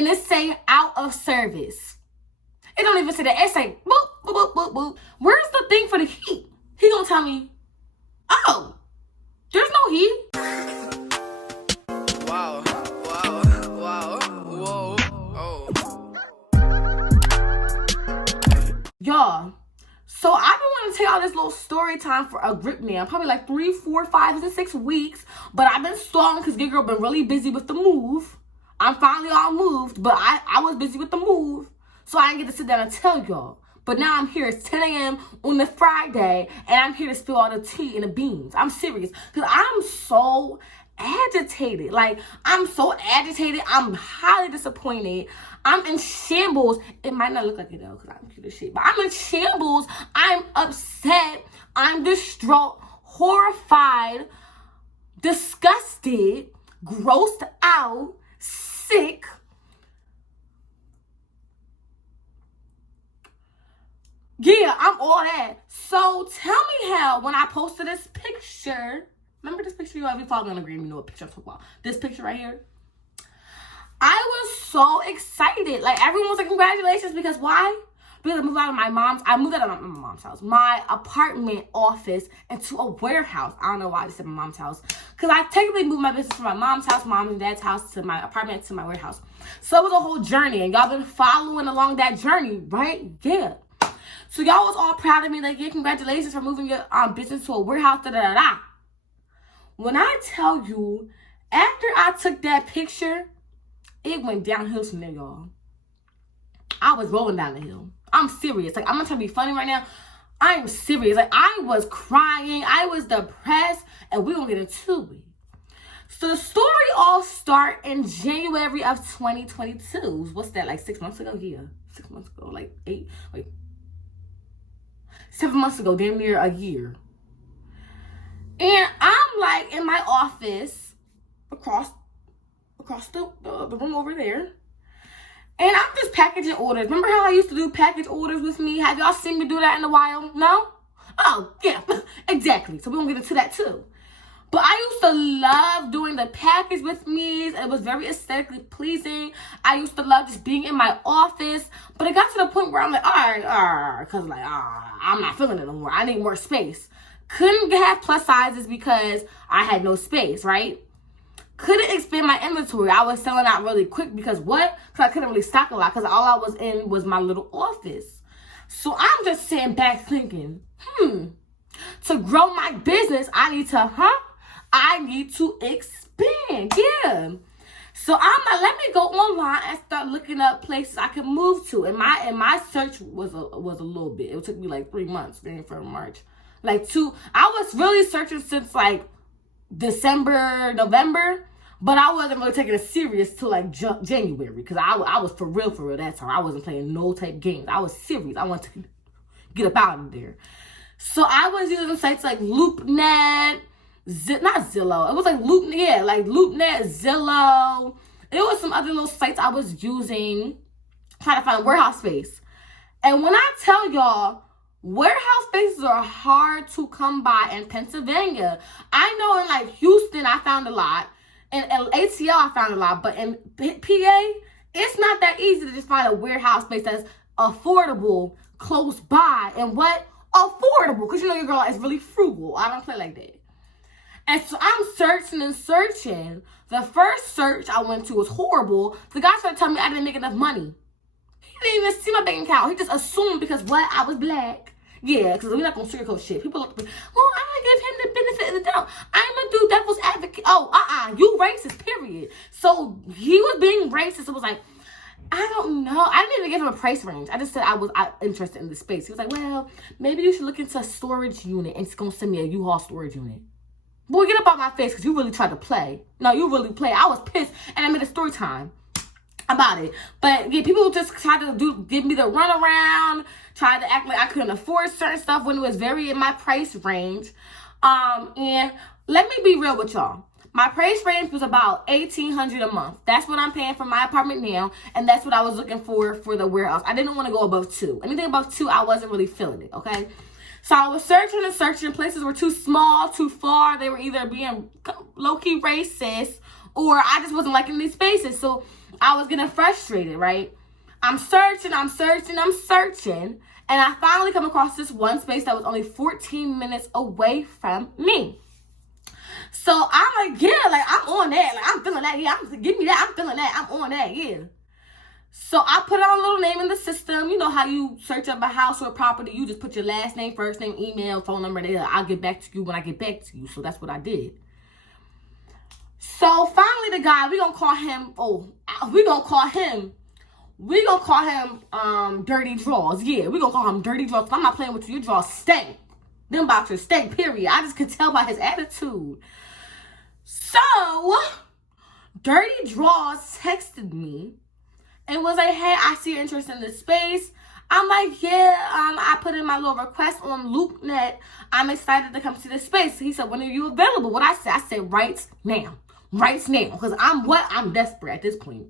and it say out of service. It don't even say that. It say boop, boop, boop, boop, boop. Where's the thing for the heat? He gonna tell me, oh, there's no heat. Wow, wow, wow, whoa, oh. Y'all, so I've been wanting to tell y'all this little story time for a grip now. Probably like 3, 4, 5, 6 weeks. But I've been stalling because your girl been really busy with the move. I'm finally all moved, but I was busy with the move. So I didn't get to sit down and tell y'all. But now I'm here. It's 10 a.m. on the Friday, and I'm here to spill all the tea and the beans. I'm serious. Because I'm so agitated. Like, I'm so agitated. I'm highly disappointed. I'm in shambles. It might not look like it, though, because I'm cute as shit. But I'm in shambles. I'm upset. I'm distraught, horrified, disgusted, grossed out, sick. Yeah, I'm all that. So tell me how when I posted this picture, remember this picture? You ever follow me on the gram, you know what picture I'm talking about. This picture right here. I was so excited. Like, everyone was like, congratulations, because why? Because I moved out of my mom's house, my apartment office, into a warehouse. I don't know why I just said my mom's house. Because I technically moved my business from my mom's house, mom and dad's house, to my apartment, to my warehouse. So it was a whole journey, and y'all been following along that journey, right? Yeah. So y'all was all proud of me, like, yeah, congratulations for moving your business to a warehouse, da-da-da-da. When I tell you, after I took that picture, it went downhill from there, y'all. I was rolling down the hill. I'm serious. Like, I'm not trying to be funny right now. I am serious. Like, I was crying. I was depressed, and we're going to get into it. So the story all start in January of 2022. What's that, like 6 months ago? Yeah, 6 months ago, like 7 months ago, damn near a year. And I'm like in my office across the room over there. And I'm just packaging orders. Remember how I used to do package orders with me? Have y'all seen me do that in a while? No? Oh, yeah, exactly. So we're going to get into that too. But I used to love doing the package with me. It was very aesthetically pleasing. I used to love just being in my office. But it got to the point where I'm like, all right, because like, I'm not feeling it no more. I need more space. Couldn't have plus sizes because I had no space, right? Couldn't expand my inventory. I was selling out really quick because what? Because I couldn't really stock a lot because all I was in was my little office. So I'm just sitting back thinking, to grow my business, I need to expand. Yeah. So I'm like, let me go online and start looking up places I can move to. And my search was a little bit. It took me like 3 months, then for March. I was really searching since like December, November, but I wasn't really taking it serious till like January, because I was for real that time. I wasn't playing no type games. I was serious. I wanted to get up out of there. So I was using sites like LoopNet, not Zillow. It was like LoopNet, Zillow. It was some other little sites I was using trying to find warehouse space. And when I tell y'all, warehouse spaces are hard to come by in Pennsylvania. I know in like Houston, I found a lot. In ATL, I found a lot. But in PA, it's not that easy to just find a warehouse space that's affordable, close by. And what? Affordable. Because you know your girl is really frugal. I don't play like that. And so I'm searching and searching. The first search I went to was horrible. The guy started telling me I didn't make enough money. He didn't even see my bank account. He just assumed because what? I was black. Yeah, because we're not going to sugarcoat shit. People look, well, I'm going to give him the benefit of the doubt. I'm going to do devil's advocate. Oh, you racist, period. So he was being racist. It was like, I don't know. I didn't even give him a price range. I just said I was interested in the space. He was like, well, maybe you should look into a storage unit, and it's going to send me a U-Haul storage unit. Boy, get up out my face, because you really tried to play. No, you really played. I was pissed, and I made a story time about it. But yeah, people just tried to give me the runaround, tried to act like I couldn't afford certain stuff when it was very in my price range. And let me be real with y'all. My price range was about $1,800 a month. That's what I'm paying for my apartment now, and that's what I was looking for the warehouse. I didn't want to go above $2,000. Anything above $2,000, I wasn't really feeling it, okay? So I was searching and searching. Places were too small, too far. They were either being low-key racist, or I just wasn't liking these spaces. So I was getting frustrated, right? I'm searching, and I finally come across this one space that was only 14 minutes away from me. So I'm like, yeah, like I'm on that. Like I'm feeling that. Yeah, give me that. I'm feeling that. I'm on that. Yeah. So I put on a little name in the system. You know how you search up a house or a property. You just put your last name, first name, email, phone number. There. I'll get back to you when I get back to you. So that's what I did. So finally the guy, we're going to call him Dirty Draws. Yeah, we're going to call him Dirty Draws. I'm not playing with you. Your draws stink. Them boxers stink, period. I just could tell by his attitude. So, Dirty Draws texted me and was like, hey, I see you're interested in this space. I'm like, yeah, I put in my little request on LoopNet. I'm excited to come to this space. He said, when are you available? What I said, right now. Right now. Because I'm desperate at this point.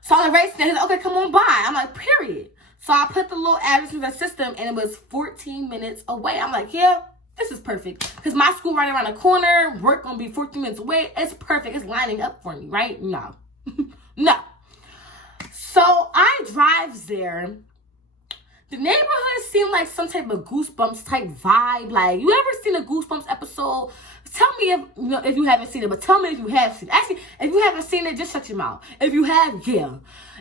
So I right now. He's like, okay, come on by. I'm like, period. So I put the little address in the system and it was 14 minutes away. I'm like, yeah, this is perfect. Because my school right around the corner, work gonna be 14 minutes away. It's perfect. It's lining up for me, right? No. No. So I drive there. The neighborhood seemed like some type of Goosebumps type vibe. Like, you ever seen a Goosebumps episode? Tell me if you haven't seen it, but tell me if you have seen it. Actually, if you haven't seen it, just shut your mouth. If you have, yeah.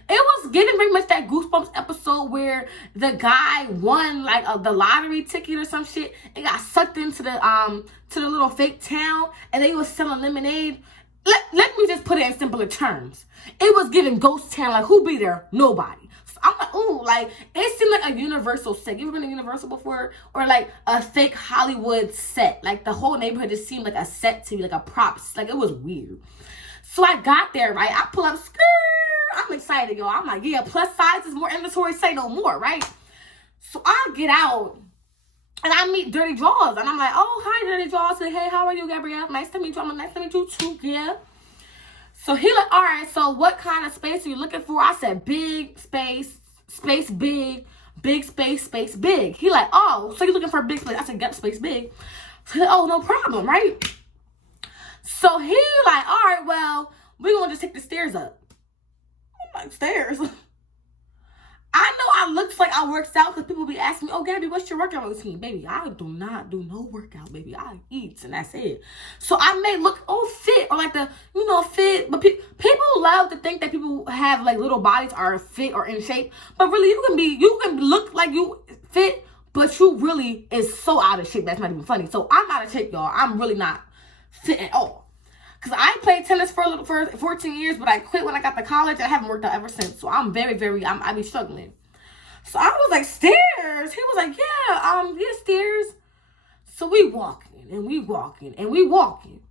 It was giving very much that Goosebumps episode where the guy won like the lottery ticket or some shit and got sucked into the little fake town and they was selling lemonade. Let me just put it in simpler terms. It was giving ghost town, like who be there? Nobody. So I'm like, ooh, like it seemed like a Universal set. You ever been to Universal before? Or like a fake Hollywood set. Like the whole neighborhood just seemed like a set to me, like a props. Like it was weird. So I got there, right? I pull up, I'm excited, y'all. I'm like, yeah, plus size is more inventory, say no more, right? So I get out and I meet Dirty Draws. And I'm like, oh, hi, Dirty Draws. Say, hey, how are you, Gabrielle? Nice to meet you. I'm like, nice to meet you too, yeah. So he like, all right, so what kind of space are you looking for? I said, big space, space big, big space, space big. He like, oh, so you're looking for a big space. I said, get space big. So he, oh, no problem, right? So he like, all right, well, we're going to just take the stairs up. I'm like, stairs? I know I looks like I works out because people be asking me, oh, Gabby, what's your workout routine? Baby, I do not do no workout, baby. I eat, and that's it. So I may look, fit, or like fit. But people love to think that people have, like, little bodies are fit or in shape. But really, you can look like you fit, but you really is so out of shape. That's not even funny. So I'm out of shape, y'all. I'm really not fit at all. Because I played tennis for 14 years, but I quit when I got to college. I haven't worked out ever since. So I'm I be struggling. So I was like, stairs? He was like, yeah, stairs. So we walking, and we walking, and we walking.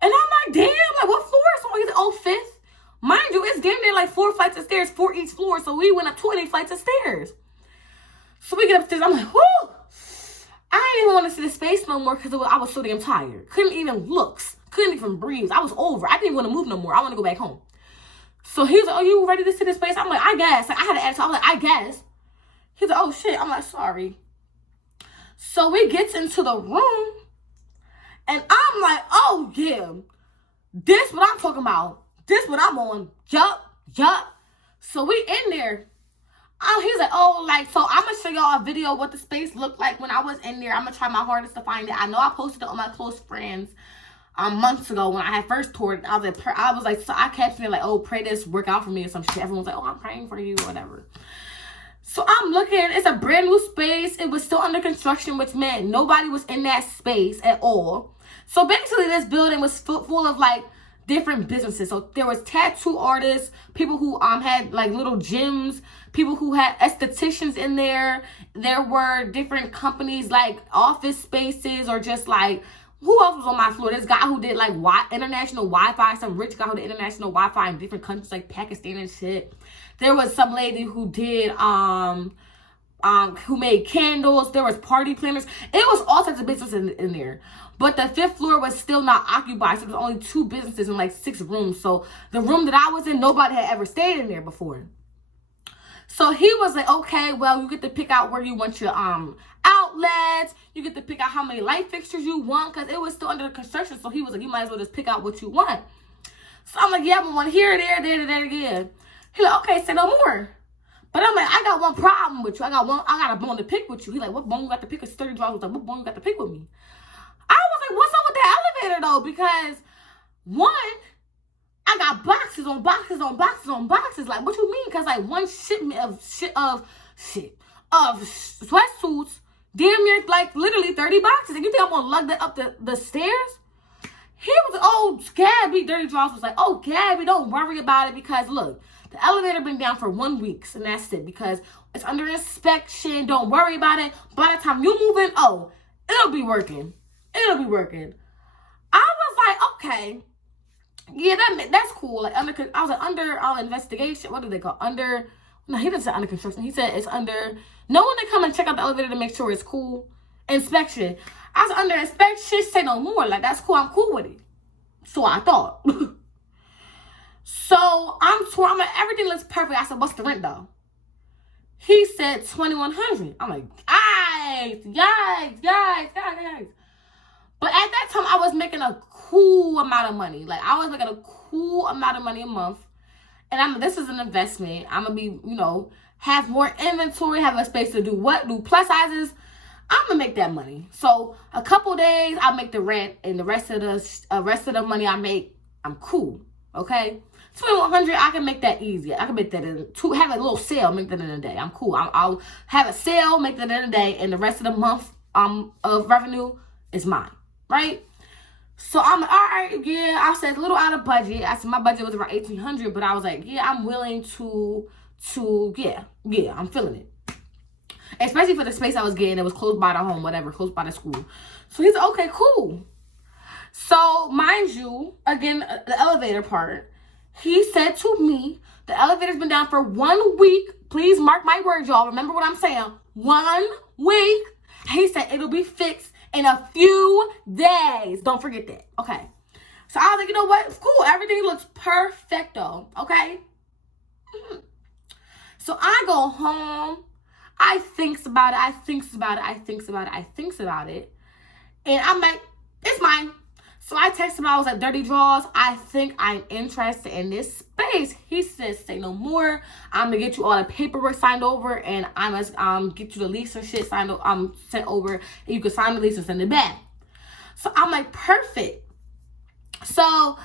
And I'm like, damn, like what floor? So he's like, 5th. Mind you, it's damn near like 4 flights of stairs for each floor. So we went up 20 flights of stairs. So we get upstairs. I'm like, whoo. I didn't even want to see the space no more because I was so damn tired. Couldn't even look. Couldn't even breathe. I was over. I didn't want to move no more. I want to go back home. So he was like, oh, you ready to see this space? I'm like, I guess. Like, I had an attitude. I was like, I guess. He's like, oh, shit. I'm like, sorry. So we get into the room. And I'm like, oh, yeah. This what I'm talking about. This what I'm on. Yup. So we in there. He's like, oh, like, so I'm going to show y'all a video of what the space looked like when I was in there. I'm going to try my hardest to find it. I know I posted it on my close friends months ago when I had first toured. I was like, so I captioned it like, oh, pray this work out for me or some shit. Everyone's like, oh, I'm praying for you or whatever. So I'm looking. It's a brand new space. It was still under construction, which meant nobody was in that space at all. So basically this building was full of like different businesses. So there was tattoo artists, people who had like little gyms, people who had estheticians in there. There were different companies like office spaces or just like, who else was on my floor? This guy who did like international Wi-Fi, some rich guy who did international Wi-Fi in different countries like Pakistan and shit. There was some lady who did who made candles. There was party planners. It was all types of businesses in there. But the 5th floor was still not occupied. So there was only 2 businesses in like 6 rooms. So the room that I was in, nobody had ever stayed in there before. So he was like, okay, well, you get to pick out where you want your outlets. You get to pick out how many light fixtures you want because it was still under construction. So he was like, you might as well just pick out what you want. So I'm like, yeah, but one here, there again. He like, okay, say no more. But I'm like, I got one problem with you. I got a bone to pick with you. He like, what bone you got to pick with $30? I was like, what bone you got to pick with me? I was like, what's up with the elevator though? Because one, I got boxes on boxes on boxes on boxes. Like, what you mean? Because like one shipment of sweatsuits, damn near like literally 30 boxes. And you think I'm gonna lug that up the stairs? He was, oh, Gabby, Dirty Draws was like, oh, Gabby, don't worry about it because look, the elevator been down for 1 week and that's it because it's under inspection. Don't worry about it. By the time you move in, oh, it'll be working. It'll be working. I was like, okay, yeah, that's cool. Like I was like under investigation. What do they call No, he didn't say under construction. He said it's under. No one to come and check out the elevator to make sure it's cool. Inspection. I was under inspection. Say no more. Like that's cool. I'm cool with it. So I thought. So I'm like, everything looks perfect. I said, what's the rent though? He said $2,100. I'm like, yikes. But at that time, I was making a cool amount of money. Like, I was making a cool amount of money a month. And this is an investment. I'm going to be, have more inventory, have a space to do plus sizes. I'm going to make that money. So, a couple days, I'll make the rent. And the rest of the money I make, I'm cool. Okay? $2,100, I can make that easy. I can make that have a little sale, make that in a day. I'm cool. I'll have a sale, make that in a day. And the rest of the month of revenue is mine. Right? So I'm like, all right, yeah. I said a little out of budget. I said my budget was around $1,800, but I was like, yeah, I'm willing to yeah, I'm feeling it. Especially for the space I was getting. It was close by the home, whatever, close by the school. So he's like, okay, cool. So mind you, again, the elevator part, he said to me, the elevator's been down for 1 week. Please mark my words, y'all. Remember what I'm saying. 1 week. He said it'll be fixed in a few days. Don't forget that. Okay. So I was like, you know what? It's cool. Everything looks perfecto. Okay. So I go home. I thinks about it. And I'm like, it's mine. So I texted him. I was like, Dirty Draws, I think I'm interested in this space. He says, say no more. I'm going to get you all the paperwork signed over. And I'm going to get you the lease and shit sent over. And you can sign the lease and send it back. So I'm like, perfect. So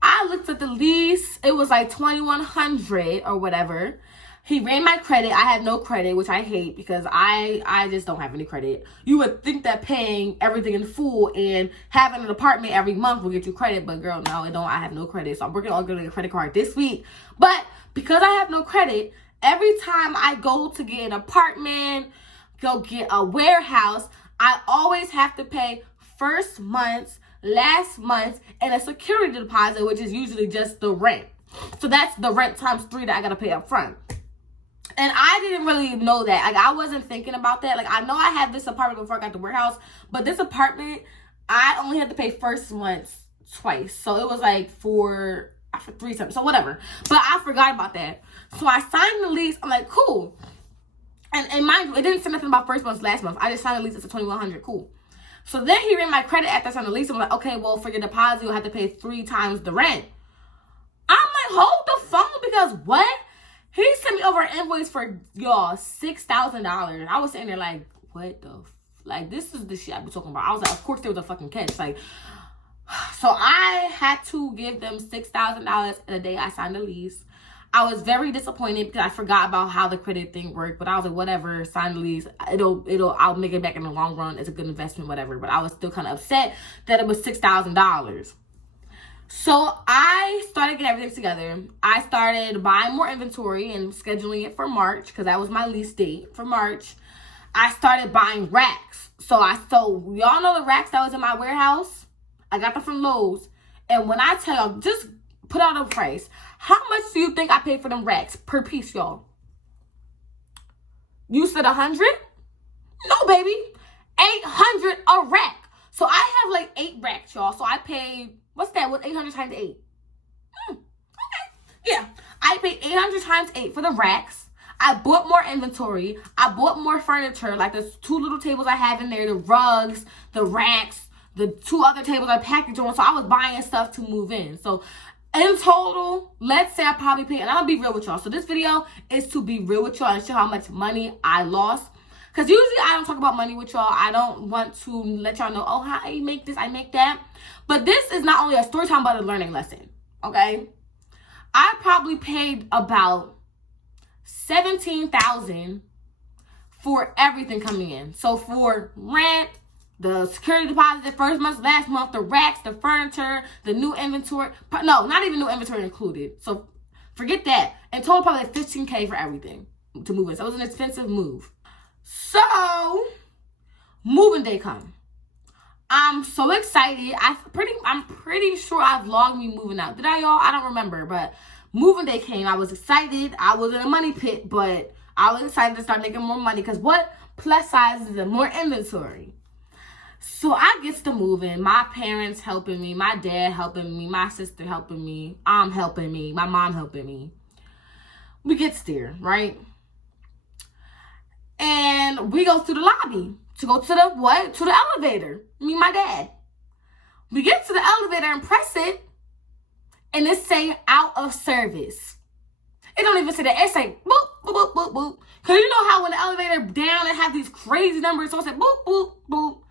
I looked at the lease. It was like $2,100 or whatever. He ran my credit. I have no credit, which I hate because I just don't have any credit. You would think that paying everything in full and having an apartment every month will get you credit, but girl, no, it don't. I have no credit. So I'm working on getting a credit card this week. But because I have no credit, every time I go to get an apartment, go get a warehouse, I always have to pay first month's, last month's, and a security deposit, which is usually just the rent. So that's the rent times 3 that I got to pay up front. And I didn't really know that. Like, I wasn't thinking about that. Like, I know I had this apartment before I got the warehouse. But this apartment, I only had to pay first month twice. So, it was like for 3 times. So, whatever. But I forgot about that. So, I signed the lease. I'm like, cool. And mind you, it didn't say nothing about first month, last month. I just signed the lease. It's $2,100. Cool. So, then he ran my credit after I signed the lease. I'm like, okay, well, for your deposit, you'll have to pay 3 times the rent. I'm like, hold the phone because what? He sent me over an invoice for, y'all, $6,000. I was sitting there like, what the like, this is the shit I be talking about. I was like, of course there was a fucking catch. Like, so I had to give them $6,000 the day I signed the lease. I was very disappointed because I forgot about how the credit thing worked. But I was like, whatever, sign the lease. I'll make it back in the long run. It's a good investment, whatever. But I was still kind of upset that it was $6,000. So I started getting everything together. I started buying more inventory and scheduling it for March because that was my lease date for March. I started buying racks. So y'all know the racks that was in my warehouse? I got them from Lowe's. And when I tell y'all, just put out a price. How much do you think I paid for them racks per piece, y'all? You said 100? No, baby. 800 a rack. So I have like 8 racks, y'all. So I paid... What's that? What's 800 times 8? Okay. Yeah. I paid 800 times 8 for the racks. I bought more inventory. I bought more furniture. Like the 2 little tables I have in there. The rugs. The racks. The 2 other tables I packaged on. So I was buying stuff to move in. So In total, let's say I probably paid, and I'm gonna be real with y'all. So this video is to be real with y'all and show how much money I lost. Because usually I don't talk about money with y'all. I don't want to let y'all know, oh, how I make this, I make that. But this is not only a story time, but a learning lesson, okay? I probably paid about $17,000 for everything coming in. So for rent, the security deposit, the first month, last month, the racks, the furniture, the new inventory. No, not even new inventory included. So forget that. In total, probably like $15K for everything to move in. So it was an expensive move. So moving day come. I'm so excited. I'm pretty sure I vlogged me moving out. Did I, y'all? I don't remember. But moving day came. I was excited. I was in a money pit, but I was excited to start making more money. Because what plus size is and more inventory? So I gets to moving. My parents helping me. My dad helping me. My sister helping me. I'm helping me. My mom helping me. We get there, right? And we go through the lobby to go to the what? To the elevator. Me and my dad. We get to the elevator and press it. And it say out of service. It don't even say that. It say boop, boop, boop, boop, boop. Because you know how when the elevator down, it have these crazy numbers. So it said boop, boop, boop.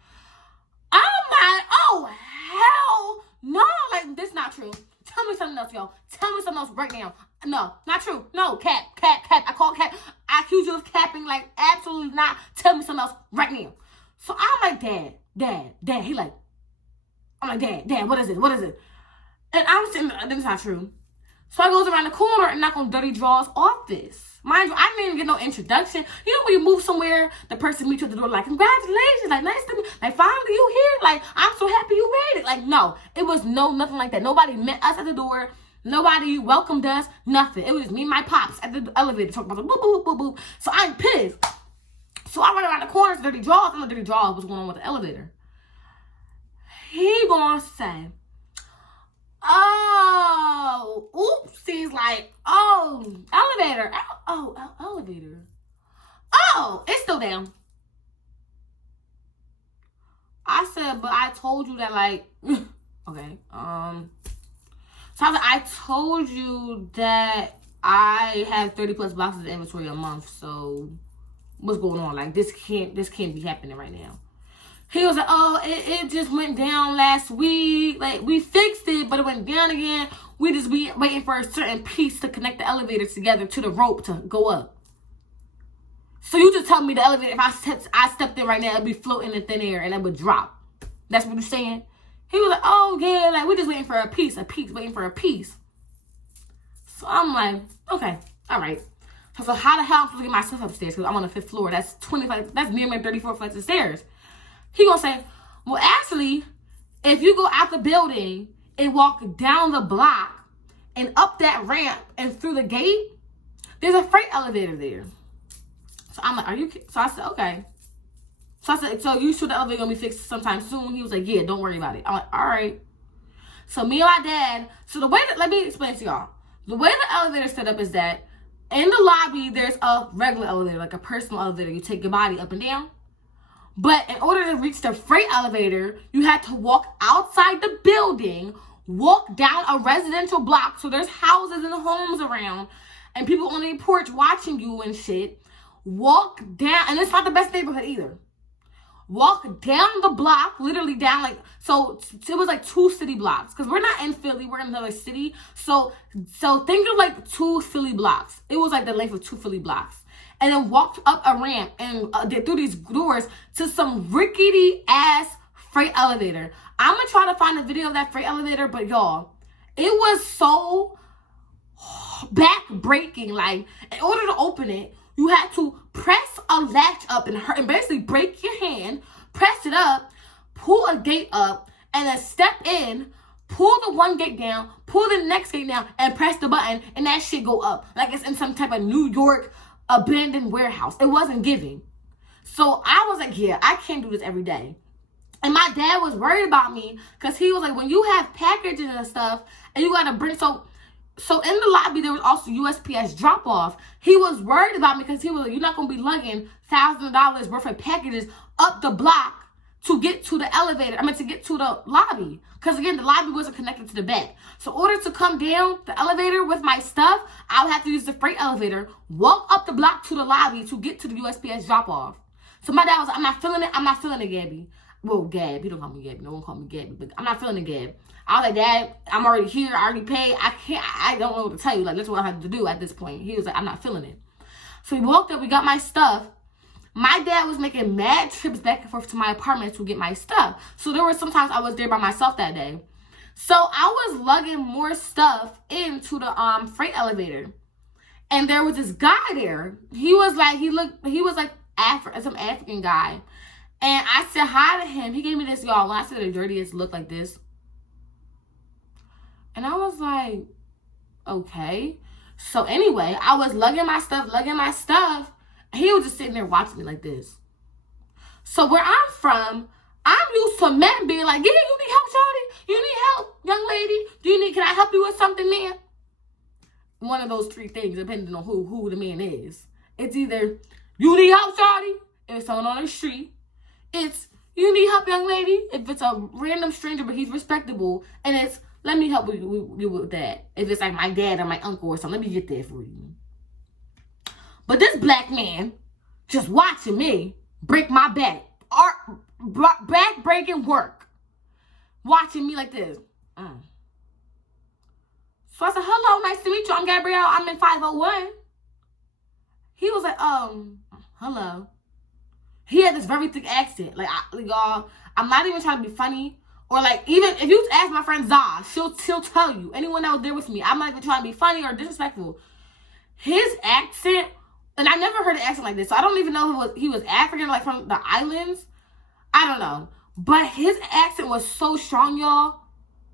I'm like, oh, hell no. Like, this not true. Tell me something else, y'all. Tell me something else right now. No, not true. No, cap. I call cap. I accuse you of capping. Like, absolutely not. Tell me something else right now. So I'm like, Dad. He like, I'm like, Dad, what is it? And I'm sitting there, this is not true. So I goes around the corner and knock on Dirty Draw's office. Mind you, I didn't even get no introduction. You know when you move somewhere, the person meets you at the door like, congratulations, like, nice to meet, like, finally you here, like, I'm so happy you made it. Like, no, it was nothing like that. Nobody met us at the door. Nobody welcomed us, nothing. It was me and my pops at the elevator talking about the boop, boop, boop, boop. So I'm pissed. So I run around the corner to Dirty Draws. I know Dirty Draws what's going on with the elevator. He gonna say, oh, oopsies, like, oh, elevator, elevator. Oh, it's still down. I said, but I told you that, like, okay, so I was like, I told you that I have 30 plus boxes of inventory a month, so what's going on? Like, this can't be happening right now. He was like, oh, it just went down last week. Like, we fixed it, but it went down again. We just be waiting for a certain piece to connect the elevator together to the rope to go up. So you just tell me the elevator, if I stepped in right now, it'd be floating in thin air and it would drop. That's what you're saying? He was like, oh, yeah, like, we're just waiting for a piece, waiting for a piece. So I'm like, okay, all right. So how the hell am I supposed to get myself upstairs? Because I'm on the 5th floor. That's 25, that's near my 34 flights of stairs. He gonna say, well, actually, if you go out the building and walk down the block and up that ramp and through the gate, there's a freight elevator there. So I'm like, are you kidding? So I said, okay. So I said, so you sure the elevator gonna be fixed sometime soon? He was like, yeah, don't worry about it. I'm like, all right. So me and my dad, so the way that, let me explain to y'all. The way the elevator is set up is that in the lobby, there's a regular elevator, like a personal elevator. You take your body up and down. But in order to reach the freight elevator, you had to walk outside the building, walk down a residential block. So there's houses and homes around and people on their porch watching you and shit. Walk down, and it's not the best neighborhood either. Walk down the block, literally down, like, so it was like 2 city blocks. Because we're not in Philly, we're in another city. So think of like 2 Philly blocks. It was like the length of 2 Philly blocks. And then walked up a ramp and through these doors to some rickety ass freight elevator. I'm gonna try to find a video of that freight elevator, but y'all, it was so back-breaking. Like, in order to open it, you had to press a latch up and basically break your hand, press it up, pull a gate up, and then step in, pull the one gate down, pull the next gate down, and press the button, and that shit go up. Like it's in some type of New York abandoned warehouse. It wasn't giving. So I was like, yeah, I can't do this every day. And my dad was worried about me because he was like, when you have packages and stuff and you got to bring, so in the lobby, there was also USPS drop off. He was worried about me because he was like, you're not going to be lugging $1,000 worth of packages up the block to get to the elevator. To get to the lobby. Because, again, the lobby wasn't connected to the back. So, in order to come down the elevator with my stuff, I would have to use the freight elevator, walk up the block to the lobby to get to the USPS drop-off. So, my dad was like, I'm not feeling it, Gabby. Well, Gab. He don't call me Gabby. No one call me Gabby. But I'm not feeling it, Gab. I was like, Dad, I'm already here. I already paid. I don't know what to tell you. Like, that's what I have to do at this point. He was like, I'm not feeling it. So, we walked up. We got my stuff. My dad was making mad trips back and forth to my apartment to get my stuff. So there were sometimes I was there by myself that day. So I was lugging more stuff into the freight elevator. And there was this guy there. He was like some African guy. And I said hi to him. He gave me this, y'all. When I said the dirtiest look like this. And I was like, okay. So anyway, I was lugging my stuff. He was just sitting there watching me like this. So where I'm from, I'm used to men being like, yeah, you need help, shawty? You need help, young lady? Can I help you with something, man? One of those three things, depending on who the man is. It's either, you need help, shawty? If it's someone on the street. It's, you need help, young lady? If it's a random stranger, but he's respectable. And it's, let me help you with that. If it's like my dad or my uncle or something, let me get there for you. But this black man just watching me break my back. Back-breaking work. Watching me like this. So I said, hello, nice to meet you. I'm Gabrielle. I'm in 501. He was like, hello. He had this very thick accent. Like, y'all, I'm not even trying to be funny. Or, like, even if you ask my friend Zah, she'll tell you. Anyone that was there with me, I'm not even trying to be funny or disrespectful. His accent... And I never heard an accent like this. So I don't even know if he was African, like from the islands. I don't know. But his accent was so strong, y'all,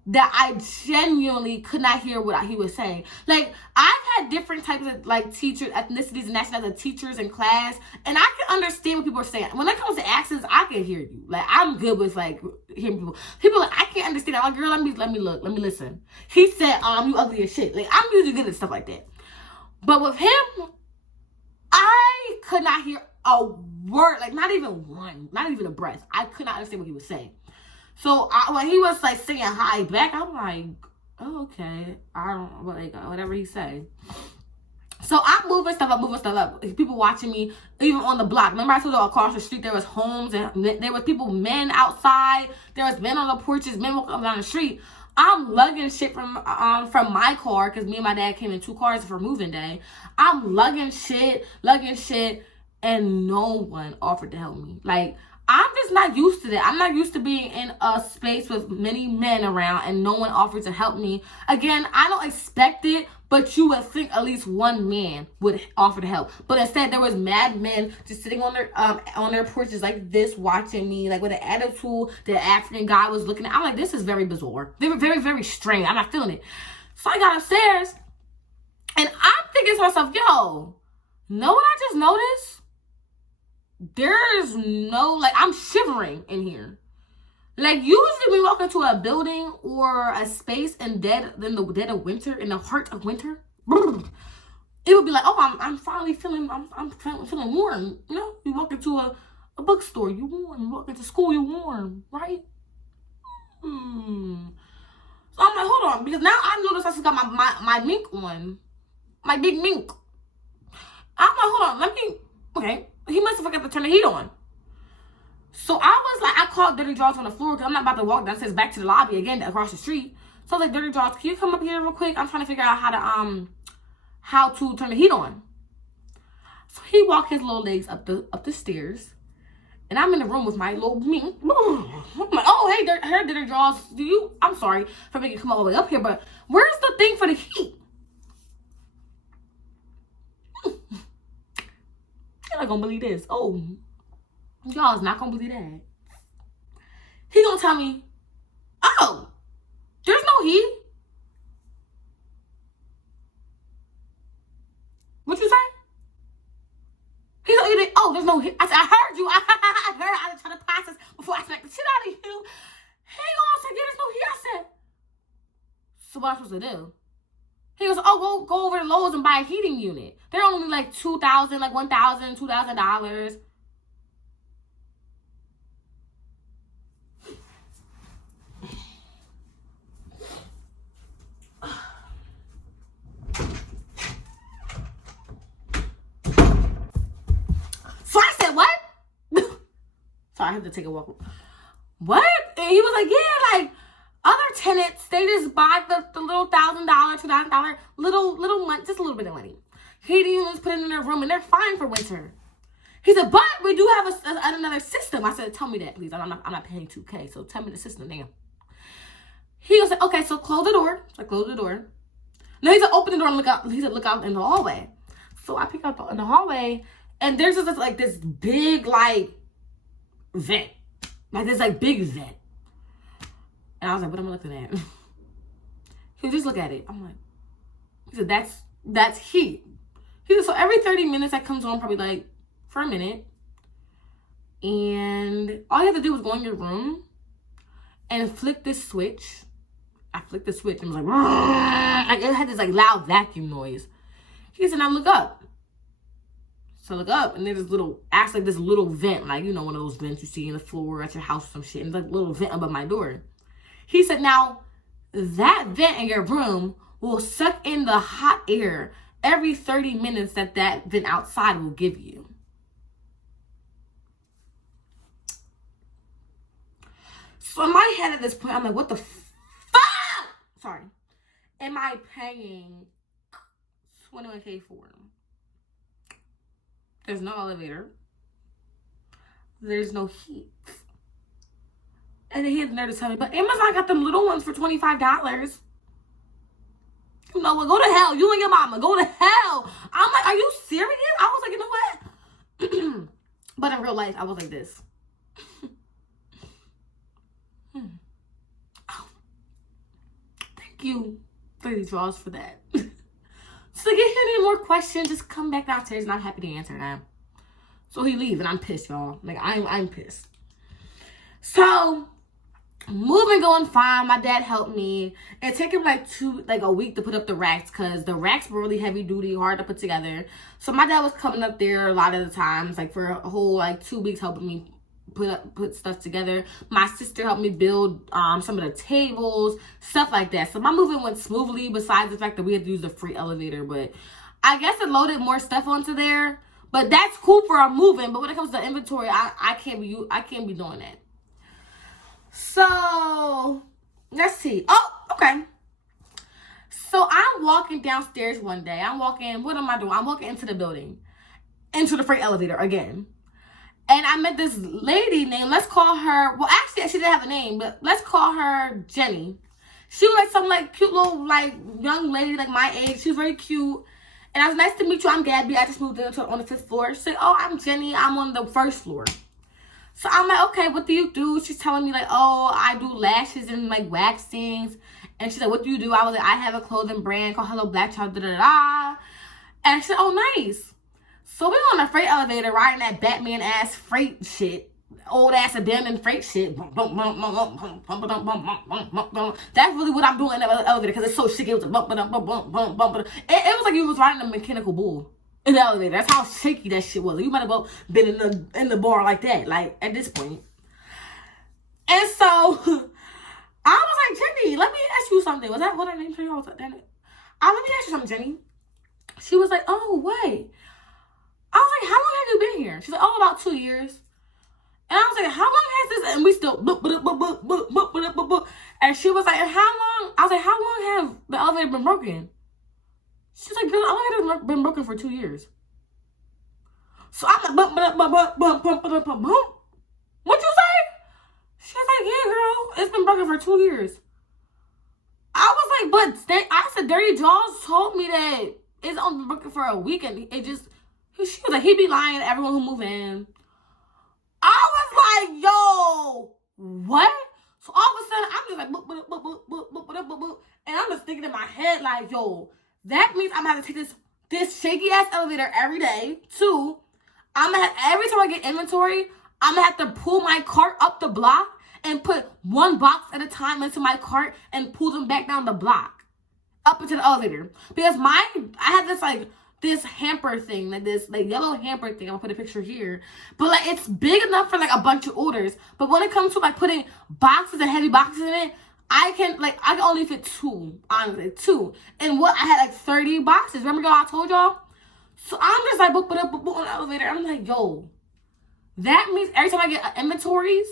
that I genuinely could not hear what he was saying. Like, I've had different types of, like, teachers, ethnicities, and nationalities, teachers in class. And I can understand what people are saying. When it comes to accents, I can hear you. Like, I'm good with, like, hearing people. People are like, I can't understand. I'm like, girl, let me look. Let me listen. He said, you ugly as shit. Like, I'm usually good at stuff like that. But with him... I could not hear a word, like not even one, not even a breath. I could not understand what he was saying. So when he was like saying hi back, I'm like, oh, okay, I don't like whatever he said. So I'm moving stuff up. People watching me, even on the block. Remember I told you across the street there was homes and there was people, men outside. There was men on the porches, men walking up down the street. I'm lugging shit from my car because me and my dad came in 2 cars for moving day. I'm lugging shit, and no one offered to help me. Like, I'm just not used to that. I'm not used to being in a space with many men around and no one offered to help me. Again, I don't expect it, but you would think at least one man would offer to help. But instead, there was mad men just sitting on their porches like this, watching me, like with an attitude. The African guy was looking at. I'm like, this is very bizarre. They were very, very strange. I'm not feeling it. So I got upstairs, and I'm thinking to myself, yo, know what I just noticed? There's no, like, I'm shivering in here. Like, usually we walk into a building or a space in the dead of winter, in the heart of winter, it would be like, oh, I'm finally feeling, I'm feeling warm. You know, you walk into a bookstore, you warm. You walk into school, you warm, right? So I'm like, hold on, because now I notice I still got my mink on, my big mink. I'm like, hold on, okay. He must have forgot to turn the heat on. So I was like, I called Dirty Jaws on the floor because I'm not about to walk downstairs back to the lobby again across the street. So I was like, Dirty Jaws, can you come up here real quick? I'm trying to figure out how to turn the heat on. So he walked his little legs up the stairs. And I'm in the room with my little mink. I'm like, oh, hey, Dirty Jaws, I'm sorry for making you come all the way up here, but where's the thing for the heat? You're not gonna believe this. Oh, y'all is not gonna believe that. He gonna tell me, oh, there's no heat. What you say? He gonna eat it. Oh, there's no heat. I said, I heard you. I heard. I was trying to process before I smacked the shit out of you. He gonna say, yeah, there's no heat. I said, so what am I supposed to do? He goes, oh, go over to Lowe's and buy a heating unit. They're only like $2,000, like $1,000, $2,000. I had to take a walk. What? And he was like, yeah, like other tenants, they just buy the little $1,000, $2,000 little money, just a little bit of money. Heating units, put it in their room, and they're fine for winter. He said, but we do have another system. I said, tell me that, please. I'm not paying $2K, so tell me the system now. He was like, okay, so close the door. So I closed the door. No, he said, open the door and look out. He said, look out in the hallway. So I peek out in the hallway, and there's just like this big like vent, like this like big vent. And I was like, what am I looking at? He would just look at it. I'm like, he said, that's heat. He said, so every 30 minutes that comes on, probably like for a minute. And all you have to do is go in your room and flick this switch. I flicked the switch and it was like it had this like loud vacuum noise. He said, now look up. So I look up and there's this little, acts like this little vent, like, you know, one of those vents you see in the floor at your house or some shit. And like a little vent above my door. He said, now that vent in your room will suck in the hot air every 30 minutes that vent outside will give you. So in my head at this point, I'm like, what the fuck? Sorry. Am I paying $21K for? There's no elevator. There's no heat. And then he had the nerve to tell me, but Amazon got them little ones for $25. You know what? Go to hell. You and your mama. Go to hell. I'm like, are you serious? I was like, you know what? But in real life, I was like this. Oh. Thank you, Lady Draws, for that. So if you have any more questions, just come back downstairs and I'm happy to answer them. So he leaves and I'm pissed, y'all. Like, I'm pissed. So moving going fine. My dad helped me. It took him like a week to put up the racks because the racks were really heavy duty, hard to put together. So my dad was coming up there a lot of the times, like for a whole like 2 weeks, helping me put stuff together. My sister helped me build some of the tables, stuff like that. So my moving went smoothly, besides the fact that we had to use the free elevator. But I guess it loaded more stuff onto there. But that's cool for our moving. But when it comes to inventory, I can't be doing that. So let's see. Oh, okay. So I'm walking downstairs one day. What am I doing? I'm walking into the building, into the freight elevator again. And I met this lady named, let's call her, well, actually, she didn't have a name, but let's call her Jenny. She was like some like cute little like young lady, like my age. She was very cute. And I was, nice to meet you. I'm Gabby. I just moved in on the 5th floor. She said, oh, I'm Jenny. I'm on the 1st floor. So I'm like, okay, what do you do? She's telling me like, oh, I do lashes and like waxings. And she's like, what do you do? I was like, I have a clothing brand called Localblackchild, da-da-da. And she said, oh, nice. So we on a freight elevator riding that Batman ass freight shit, old ass abandoned freight shit. That's really what I'm doing in the elevator because it's so shaky. It was like it was like you was riding a mechanical bull in the elevator. That's how shaky that shit was. You might have well been in the bar like that, like at this point. And so I was like, Jenny, let me ask you something. Was that what her name? Let me ask you something, Jenny. She was like, oh wait. I was like, how long have you been here? She's like, oh, about 2 years. And I was like, how long has this? And we still, and she was like, and how long? I was like, how long have the elevator been broken? She's like, girl, the elevator been broken for 2 years. So I'm like, what you say? She's like, yeah, girl, it's been broken for 2 years. I was like, but I said, Dirty Jaws told me that it's only been broken for a week, and it just. She was like, he be lying to everyone who move in. I was like, yo, what? So all of a sudden, I'm just like, and I'm just thinking in my head, like, yo, that means I'm gonna have to take this shaky ass elevator every day. 2, I'm gonna have, every time I get inventory, I'm gonna have to pull my cart up the block and put one box at a time into my cart and pull them back down the block up into the elevator. Because I had this like, this hamper thing, like this like yellow hamper thing. I'll put a picture here. But like it's big enough for like a bunch of orders. But when it comes to like putting boxes and heavy boxes in it, I can only fit 2, honestly, 2. And what I had like 30 boxes. Remember y'all I told y'all? So I'm just like boop on the elevator. I'm like, yo, that means every time I get inventories,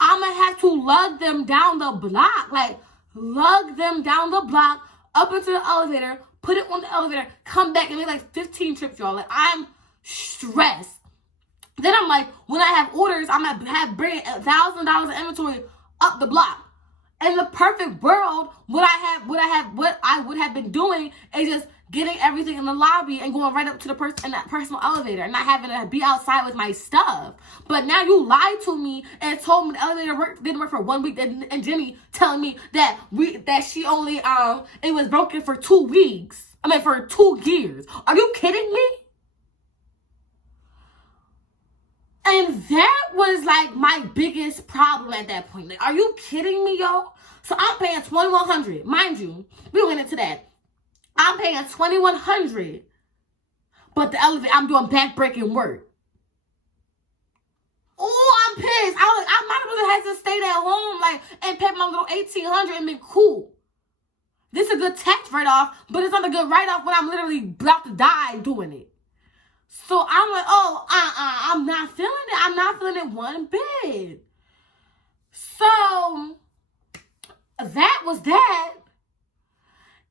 I'm going to have to lug them down the block. Like, lug them down the block, up into the elevator, put it on the elevator, come back, and make like 15 trips, y'all. Like, I'm stressed. Then I'm like, when I have orders, I'm going to have bring $1,000 of inventory up the block. In the perfect world, what I would have been doing is just getting everything in the lobby and going right up to the person in that personal elevator and not having to be outside with my stuff. But now you lied to me and told me the elevator didn't work for 1 week, and Jenny telling me that she only it was broken for 2 weeks. I mean, for 2 years. Are you kidding me? And that was like my biggest problem at that point. Like, are you kidding me, yo? So I'm paying $2,100. Mind you, we went into that. I'm paying $2,100. But the elevator, I'm doing back-breaking work. Oh, I'm pissed. I might have really had to stay at home, like, and pay my little $1,800 and been cool. This is a good tax write-off, but it's not a good write-off when I'm literally about to die doing it. So I'm like, I'm not feeling it. I'm not feeling it one bit. So that was that.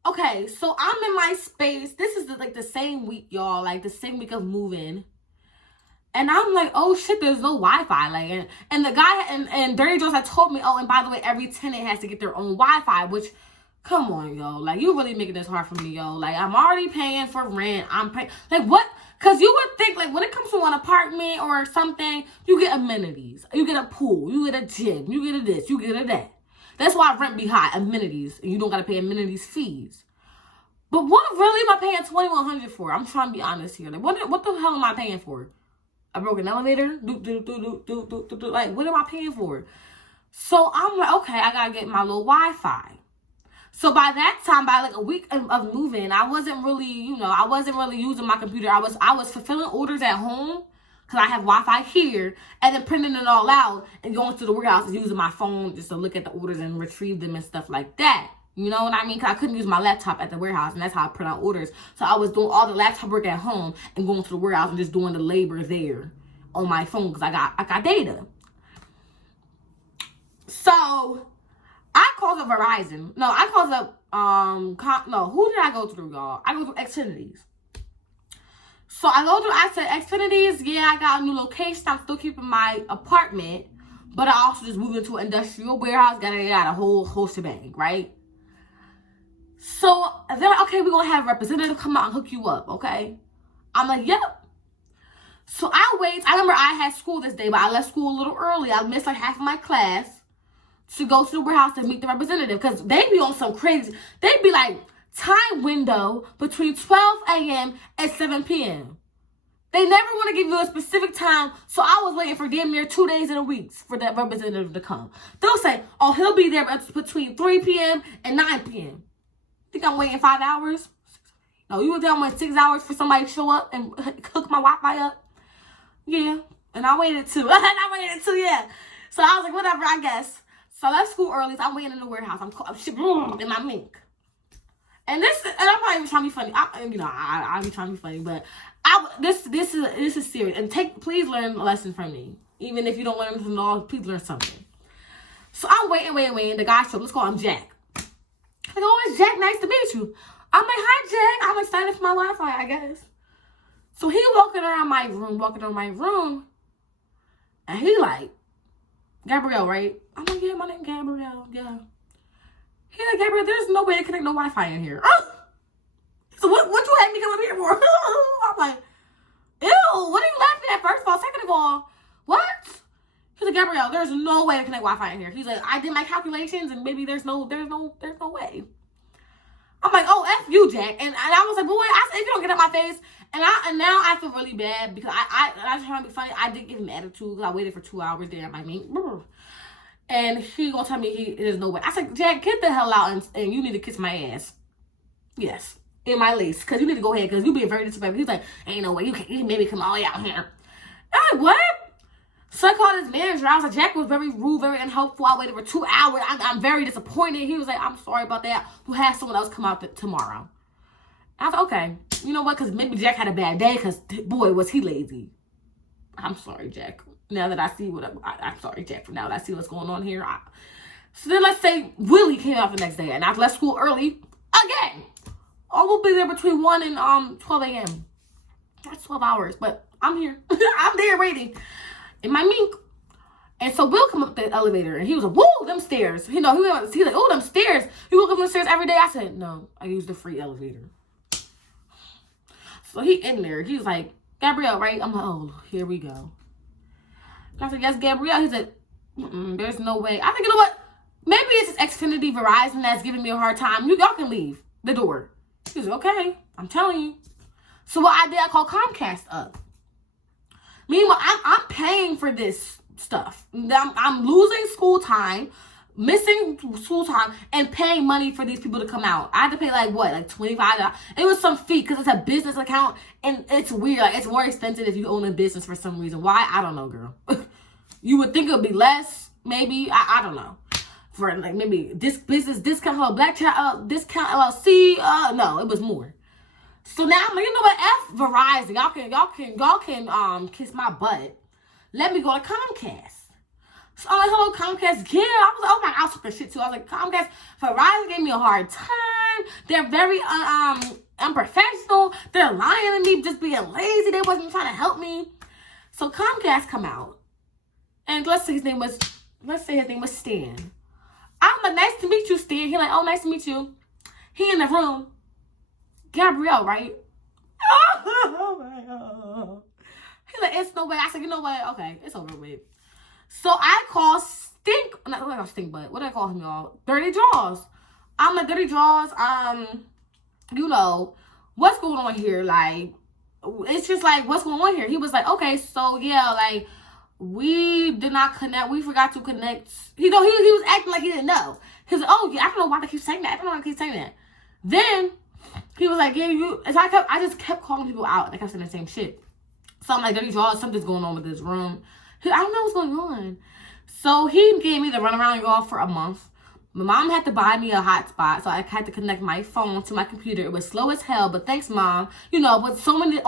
Okay, so I'm in my space. This is the same week, y'all. Like the same week of moving. And I'm like, oh shit, there's no Wi-Fi. Like, and the guy and Dirty Jones had told me, oh, and by the way, every tenant has to get their own Wi-Fi, which, come on, yo. Like, you really making this hard for me, yo. Like, I'm already paying for rent. I'm paying, like, what? Because you would think, like, when it comes to an apartment or something, you get amenities. You get a pool. You get a gym. You get a this. You get a that. That's why rent be high. Amenities. And you don't got to pay amenities fees. But what really am I paying $2,100 for? I'm trying to be honest here. Like, what the hell am I paying for? A broken elevator? Like, what am I paying for? So I'm like, okay, I got to get my little Wi-Fi. So by that time, by like a week of moving, I wasn't really using my computer. I was fulfilling orders at home because I have Wi-Fi here, and then printing it all out and going to the warehouse and using my phone just to look at the orders and retrieve them and stuff like that. You know what I mean? Because I couldn't use my laptop at the warehouse, and that's how I print out orders. So I was doing all the laptop work at home and going to the warehouse and just doing the labor there on my phone because I got data. So I called up Verizon. No, I called up, who did I go through, y'all? I go through Xfinities. So I go through, I said, Xfinities, yeah, I got a new location. I'm still keeping my apartment, but I also just moved into an industrial warehouse, got a whole shebang, right? So they're like, okay, we're going to have a representative come out and hook you up, okay? I'm like, yep. So I wait. I remember I had school this day, but I left school a little early. I missed like half of my class to go to the warehouse to meet the representative because they be on some crazy, they be like time window between 12 a.m. and 7 p.m. They never want to give you a specific time, so I was waiting for damn near 2 days in a week for that representative to come. They'll say, oh, he'll be there between 3 p.m. and 9 p.m. Think I'm waiting 5 hours? No, you were there waiting 6 hours for somebody to show up and hook my Wi-Fi up? Yeah, and I waited too. Yeah. So I was like, whatever, I guess. So I left school early. So I'm waiting in the warehouse. I'm in my mink. And I'm not even trying to be funny. I'll be trying to be funny, but this is serious. And please learn a lesson from me. Even if you don't learn from all, please learn something. So I'm waiting. The guy showed up. Let's call him Jack. Like, oh, it's Jack. Nice to meet you. I'm like, hi, Jack. I'm excited for my Wi-Fi, I guess. So he walking around my room, and he like, Gabrielle, right? I'm like, yeah, my name Gabrielle, yeah. He like, Gabrielle, there's no way to connect no Wi-Fi in here. So what you had me come up here for? I'm like, ew, what are you laughing at? First of all, second of all, what? He's like, Gabrielle, there's no way to connect Wi-Fi in here. He's like, I did my calculations and maybe there's no way. I'm like, oh, F you, Jack. And I was like, boy, I said, if you don't get out my face. And now I feel really bad because I was trying to be funny. I did give him attitude because I waited for 2 hours there at my mink. And he gonna tell me there's no way. I said, Jack, get the hell out and you need to kiss my ass. Yes, in my lace. Because you need to go ahead because you being very disrespectful. He's like, ain't no way. You can maybe come all the way out here. I'm like, what? So I called his manager. I was like, Jack was very rude, very unhelpful. I waited for 2 hours. I'm very disappointed. He was like, I'm sorry about that. We'll have someone else come out tomorrow. I was like, okay. You know what? Because maybe Jack had a bad day because, boy, was he lazy. I'm sorry, Jack. Now that I see I'm sorry, Jack, for now that I see what's going on here. So then let's say Willie came out the next day and I left school early again. I will be there between 1 and 12 a.m. That's 12 hours, but I'm here. I'm there waiting in my mink. And so Will come up the elevator and he was like, whoa, them stairs. You know, he like, oh, them stairs. You walk up them stairs every day? I said, no, I use the free elevator. So he in there. He was like, Gabrielle, right? I'm like, oh, here we go. And I said, yes, Gabrielle. He said, there's no way. I think, you know what? Maybe it's this Xfinity Verizon that's giving me a hard time. Y'all can leave the door. He was like, okay, I'm telling you. So what I did, I called Comcast up. Meanwhile, I'm paying for this stuff. I'm losing school time, missing school time, and paying money for these people to come out. I had to pay like $25. It was some fee because it's a business account, and it's weird. Like, it's more expensive if you own a business for some reason. Why? I don't know, girl. You would think it would be less, maybe. I don't know. For like maybe this business discount Localblackchild discount LLC. No, it was more. So now I'm like, you know what? F Verizon. Y'all can kiss my butt. Let me go to Comcast. So I'm like, hello, Comcast. Yeah, I was like, oh my God, I was talking shit too. I was like, Comcast, Verizon gave me a hard time. They're very unprofessional. They're lying to me, just being lazy. They wasn't trying to help me. So Comcast come out, and let's say his name was Stan. I'm like, nice to meet you, Stan. He like, oh, nice to meet you. He in the room. Gabrielle, right? Oh my God. He's like, it's no way. I said, you know what? Okay, it's over with. So I call what do I call him, y'all? Dirty Draws. I'm like, Dirty Draws, you know, what's going on here? Like, it's just like, what's going on here? He was like, okay, so yeah, like, we did not connect. We forgot to connect. He was acting like he didn't know. He was like, oh yeah, I don't know why they keep saying that. I don't know why they keep saying that. Then he was like, yeah, you. And so I just kept calling people out. And I kept saying the same shit. So I'm like, Dirty Draws, something's going on with this room. I don't know what's going on. So he gave me the runaround, y'all, for a month. My mom had to buy me a hotspot, so I had to connect my phone to my computer. It was slow as hell, but thanks, Mom. You know, but so many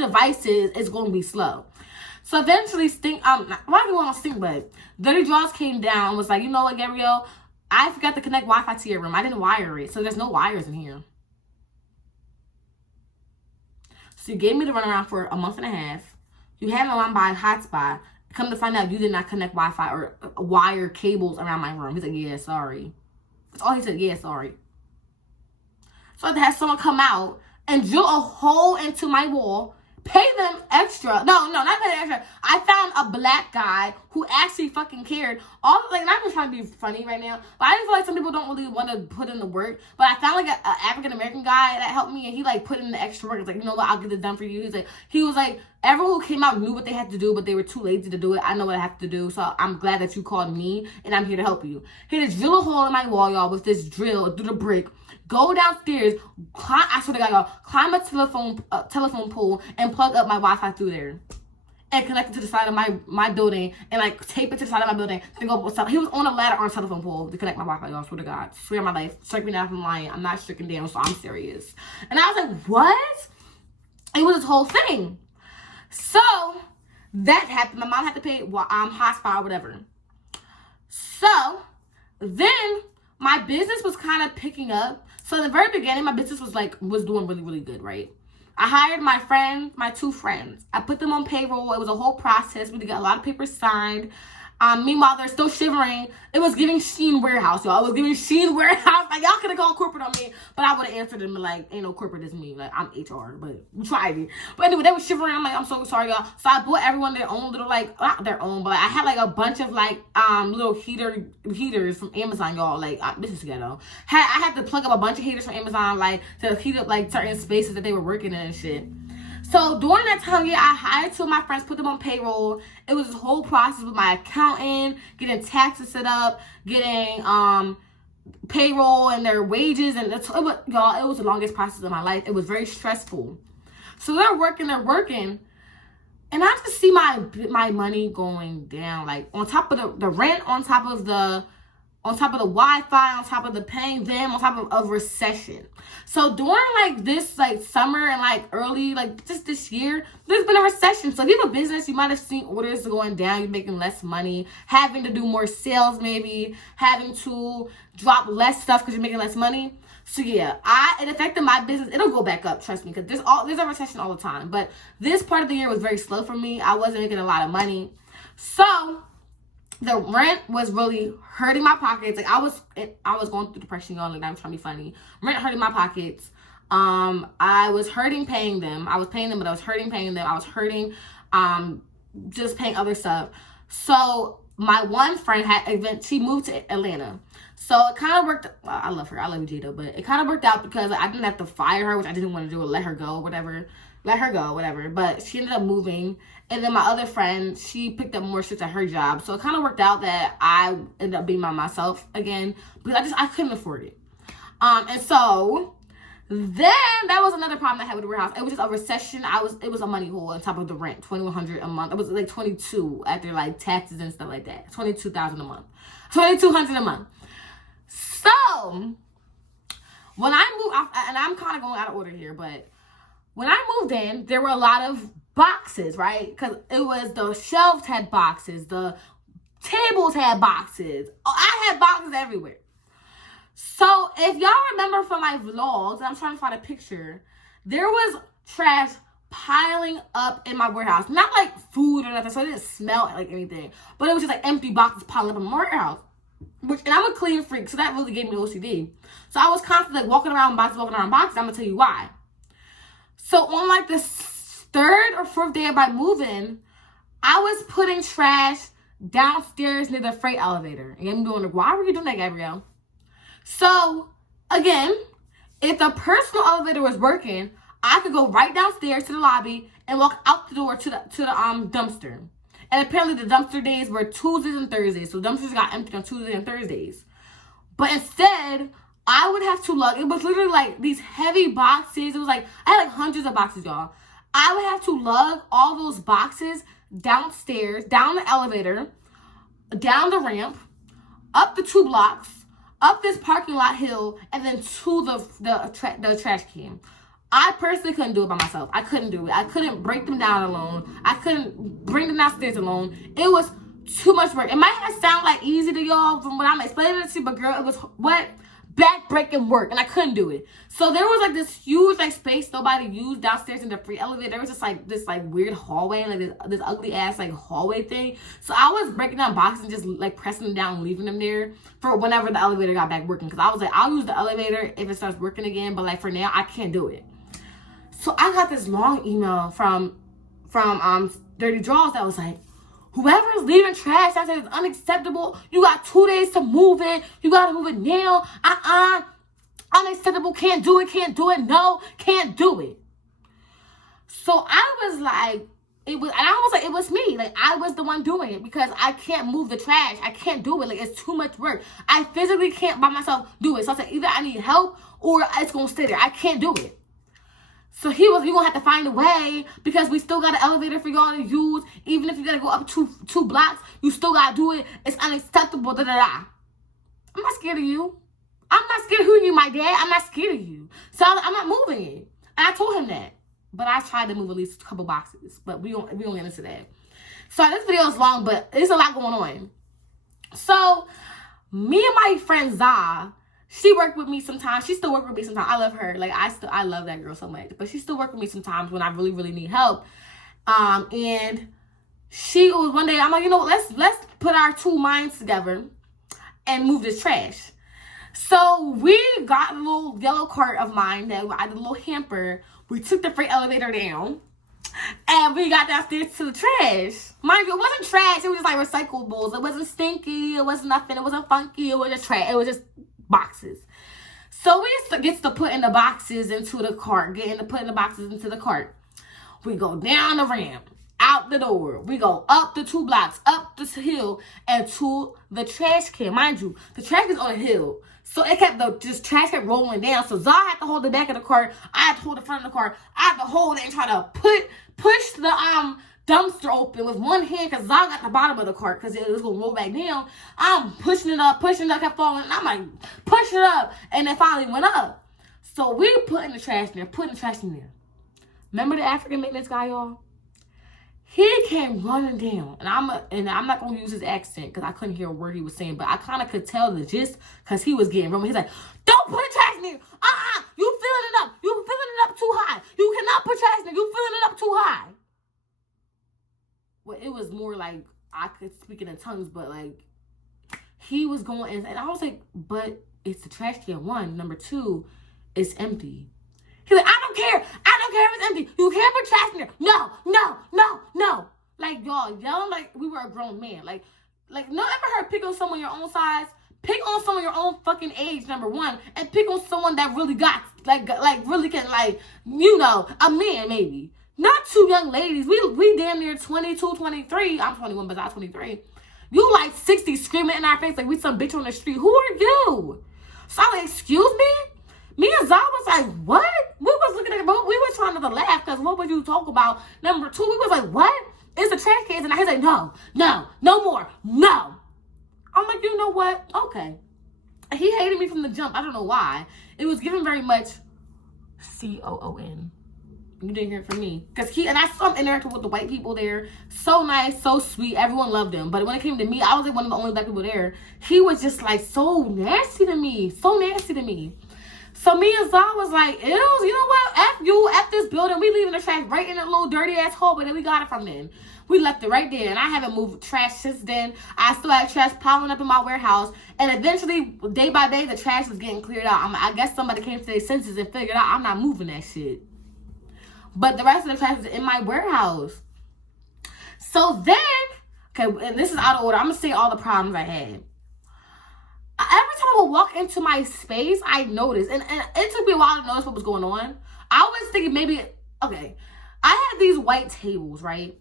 devices, it's going to be slow. So eventually, why do you want to stink? But Dirty Draws came down and was like, you know what, Gabrielle? I forgot to connect Wi-Fi to your room. I didn't wire it, so there's no wires in here. So you gave me the runaround for a month and a half. You had my mom buy a hotspot. Come to find out, you did not connect Wi-Fi or wire cables around my room. He's like, yeah, sorry. That's all he said, yeah, sorry. So I had to have someone come out and drill a hole into my wall, pay them extra. No, not pay them extra. I found a black guy who actually fucking cared. Like, not just trying to be funny right now, but I just feel like some people don't really want to put in the work. But I found like an African-American guy that helped me, and he like put in the extra work. It's like, you know what, I'll get this done for you. He was like, everyone who came out knew what they had to do, but they were too lazy to do it. I know what I have to do, so I'm glad that you called me, and I'm here to help you. He just drill a hole in my wall, y'all, with this drill through the brick. Go downstairs, I swear to God, y'all, climb a telephone pole and plug up my Wi-Fi through there. And connect it to the side of my building and like tape it to the side of my building. Then go. He was on a ladder on a telephone pole to connect my Wi-Fi, y'all. Swear to God. Swear my life. Strike me down from lying. I'm not stricken down, so I'm serious. And I was like, what? It was this whole thing. So that happened. My mom had to pay hotspot or whatever. So then my business was kind of picking up. So in the very beginning, my business was doing really, really good, right? I hired my two friends. I put them on payroll. It was a whole process. We got a lot of papers signed. Meanwhile, they're still shivering. It was giving Sheen Warehouse, y'all. It was giving Sheen Warehouse. Like, y'all could have called corporate on me, but I would have answered them like, ain't no corporate, it's me. Like, I'm HR, but we tried it. But anyway, they were shivering. I'm like, I'm so sorry, y'all. So I bought everyone their own little, like, not their own, but I had like a bunch of like little heaters from Amazon, y'all. Like, this is ghetto. I had to plug up a bunch of heaters from Amazon, like, to heat up like certain spaces that they were working in and shit. So during that time, yeah, I hired two of my friends, put them on payroll. It was this whole process with my accountant, getting taxes set up, getting payroll and their wages, and it was the longest process of my life. It was very stressful. So they're working, and I just see my money going down. Like, on top of the rent, on top of the on top of the Wi-Fi, on top of the paying them, on top of recession. So during like this like summer and like early like just this year, there's been a recession. So if you have a business, you might have seen orders going down, you're making less money, having to do more sales, maybe having to drop less stuff because you're making less money. So yeah, it affected my business. It'll go back up, trust me, because there's a recession all the time. But this part of the year was very slow for me. I wasn't making a lot of money, so the rent was really hurting my pockets. Like I was going through depression, y'all. Like I'm trying to be funny. Rent hurting my pockets. I was hurting paying them. I was paying them, but I was hurting paying them. I was hurting just paying other stuff. So my one friend she moved to Atlanta. So it kind of worked. I love her. I love you, Jada. But it kind of worked out because I didn't have to fire her, which I didn't want to do, or let her go, whatever. But she ended up moving. And then my other friend, she picked up more shifts at her job. So it kind of worked out that I ended up being by myself again. Because I couldn't afford it. And so then that was another problem I had with the warehouse. It was just a recession. It was a money hole on top of the rent, $2,100 a month. It was like $22,000 after like taxes and stuff like that. $22,000 a month. $2,200 a month. So when I moved, and I'm kind of going out of order here, but when I moved in, there were a lot of boxes, right? Because it was the shelves had boxes, the tables had boxes. I had boxes everywhere. So if y'all remember from my vlogs, and I'm trying to find a picture, there was trash piling up in my warehouse. Not like food or nothing, so it didn't smell like anything. But it was just like empty boxes piling up in my warehouse. And I'm a clean freak, so that really gave me OCD. So I was constantly like walking around boxes. I'm gonna tell you why. So on like the third or fourth day of my moving, I was putting trash downstairs near the freight elevator. And I'm doing like, why were you doing that, Gabrielle? So again, if the personal elevator was working, I could go right downstairs to the lobby and walk out the door to the dumpster. And apparently the dumpster days were Tuesdays and Thursdays. So dumpsters got emptied on Tuesdays and Thursdays. But instead, I would have to lug. It was literally like these heavy boxes. It was like, I had like hundreds of boxes, y'all. I would have to lug all those boxes downstairs, down the elevator, down the ramp, up the 2 blocks, up this parking lot hill, and then to the trash can. I personally couldn't do it by myself. I couldn't do it. I couldn't break them down alone. I couldn't bring them downstairs alone. It was too much work. It might sound like easy to y'all from what I'm explaining it to you, but girl, it was back-breaking work, and I couldn't do it. So there was like this huge like space nobody used downstairs in the free elevator. There was just like this like weird hallway, like this ugly ass like hallway thing. So I was breaking down boxes and just like pressing them down and leaving them there for whenever the elevator got back working. Because I was like, I'll use the elevator if it starts working again, but like for now I can't do it. So I got this long email from Dirty Draws that was like, whoever's leaving trash downstairs is unacceptable. You got 2 days to move it. You gotta move it now. Unacceptable. Can't do it. No, can't do it. So I was like, it was me. Like I was the one doing it because I can't move the trash. I can't do it. Like it's too much work. I physically can't by myself do it. So I said either I need help or it's gonna stay there. I can't do it. So you're gonna have to find a way because we still got an elevator for y'all to use. Even if you gotta go up two blocks, you still gotta do it. It's unacceptable. I'm not scared of you. I'm not scared of you, my dad. I'm not scared of you. So I'm not moving it. And I told him that. But I tried to move at least a couple boxes. But we don't get into that. So this video is long, but there's a lot going on. So me and my friend Zah, she worked with me sometimes. She still works with me sometimes. I love her. Like I love that girl so much. But she still works with me sometimes when I really, really need help. And she was one day, I'm like, you know, let's put our 2 minds together and move this trash. So we got a little yellow cart of mine that I did a little hamper. We took the freight elevator down. And we got downstairs to the trash. Mind you, it wasn't trash. It was just like recyclables. It wasn't stinky. It wasn't nothing. It wasn't funky. It was just trash. It was just boxes. So we get to put in the boxes into the cart. Putting the boxes into the cart. We go down the ramp. out the door. We go up the 2 blocks, up this hill, and to the trash can. Mind you, the trash is on a hill. So it kept trash kept rolling down. So Zah had to hold the back of the cart. I had to hold the front of the cart. I had to hold it and try to push the dumpster open with one hand because Zah got the bottom of the cart because it was gonna roll back down. I'm pushing it up, kept falling. And I'm like, push it up, and it finally went up. So we putting the trash in there, Remember the African maintenance guy, y'all? He came running down, and I'm not gonna use his accent because I couldn't hear a word he was saying, but I kind of could tell the gist because he was getting rummy. He's like, "Don't put the trash in here. You filling it up. You filling it up too high. You cannot put trash in there. You filling it up too high." Well, it was more like I could speak it in tongues, but like he was going, and I was like, "But it's the trash can. 1, number 2, it's empty." He's like, I don't care if it's empty. You can't put trash in there. No. Like, y'all yelling like we were a grown man. Like, no ever heard pick on someone your own size? Pick on someone your own fucking age, number 1. And pick on someone that really got, like really can, like, a man maybe. Not 2 young ladies. We damn near 22, 23. I'm 21, but I'm 23. You like 60 screaming in our face like we some bitch on the street. Who are you? So I'm like, excuse me? Me and Zah was like, what? We was looking at it, but we were trying to laugh because what would you talk about? Number 2, we was like, what? It's the trash cans. And he's like, no more. No. I'm like, you know what? Okay. He hated me from the jump. I don't know why. It was given very much COON. You didn't hear it from me. And I saw him interacting with the white people there. So nice, so sweet. Everyone loved him. But when it came to me, I was like one of the only black people there. He was just like so nasty to me. So me and Zah was like, ew, you know what? F you, F this building. We leaving the trash right in a little dirty ass hole, but then we got it from then. We left it right there, and I haven't moved trash since then. I still had trash piling up in my warehouse, and eventually, day by day, the trash was getting cleared out. I guess somebody came to their senses and figured out I'm not moving that shit. But the rest of the trash is in my warehouse. So then, okay, and this is out of order. I'm going to say all the problems I had. Every time I would walk into my space, I noticed, and it took me a while to notice what was going on. I was thinking maybe, okay, I had these white tables, right?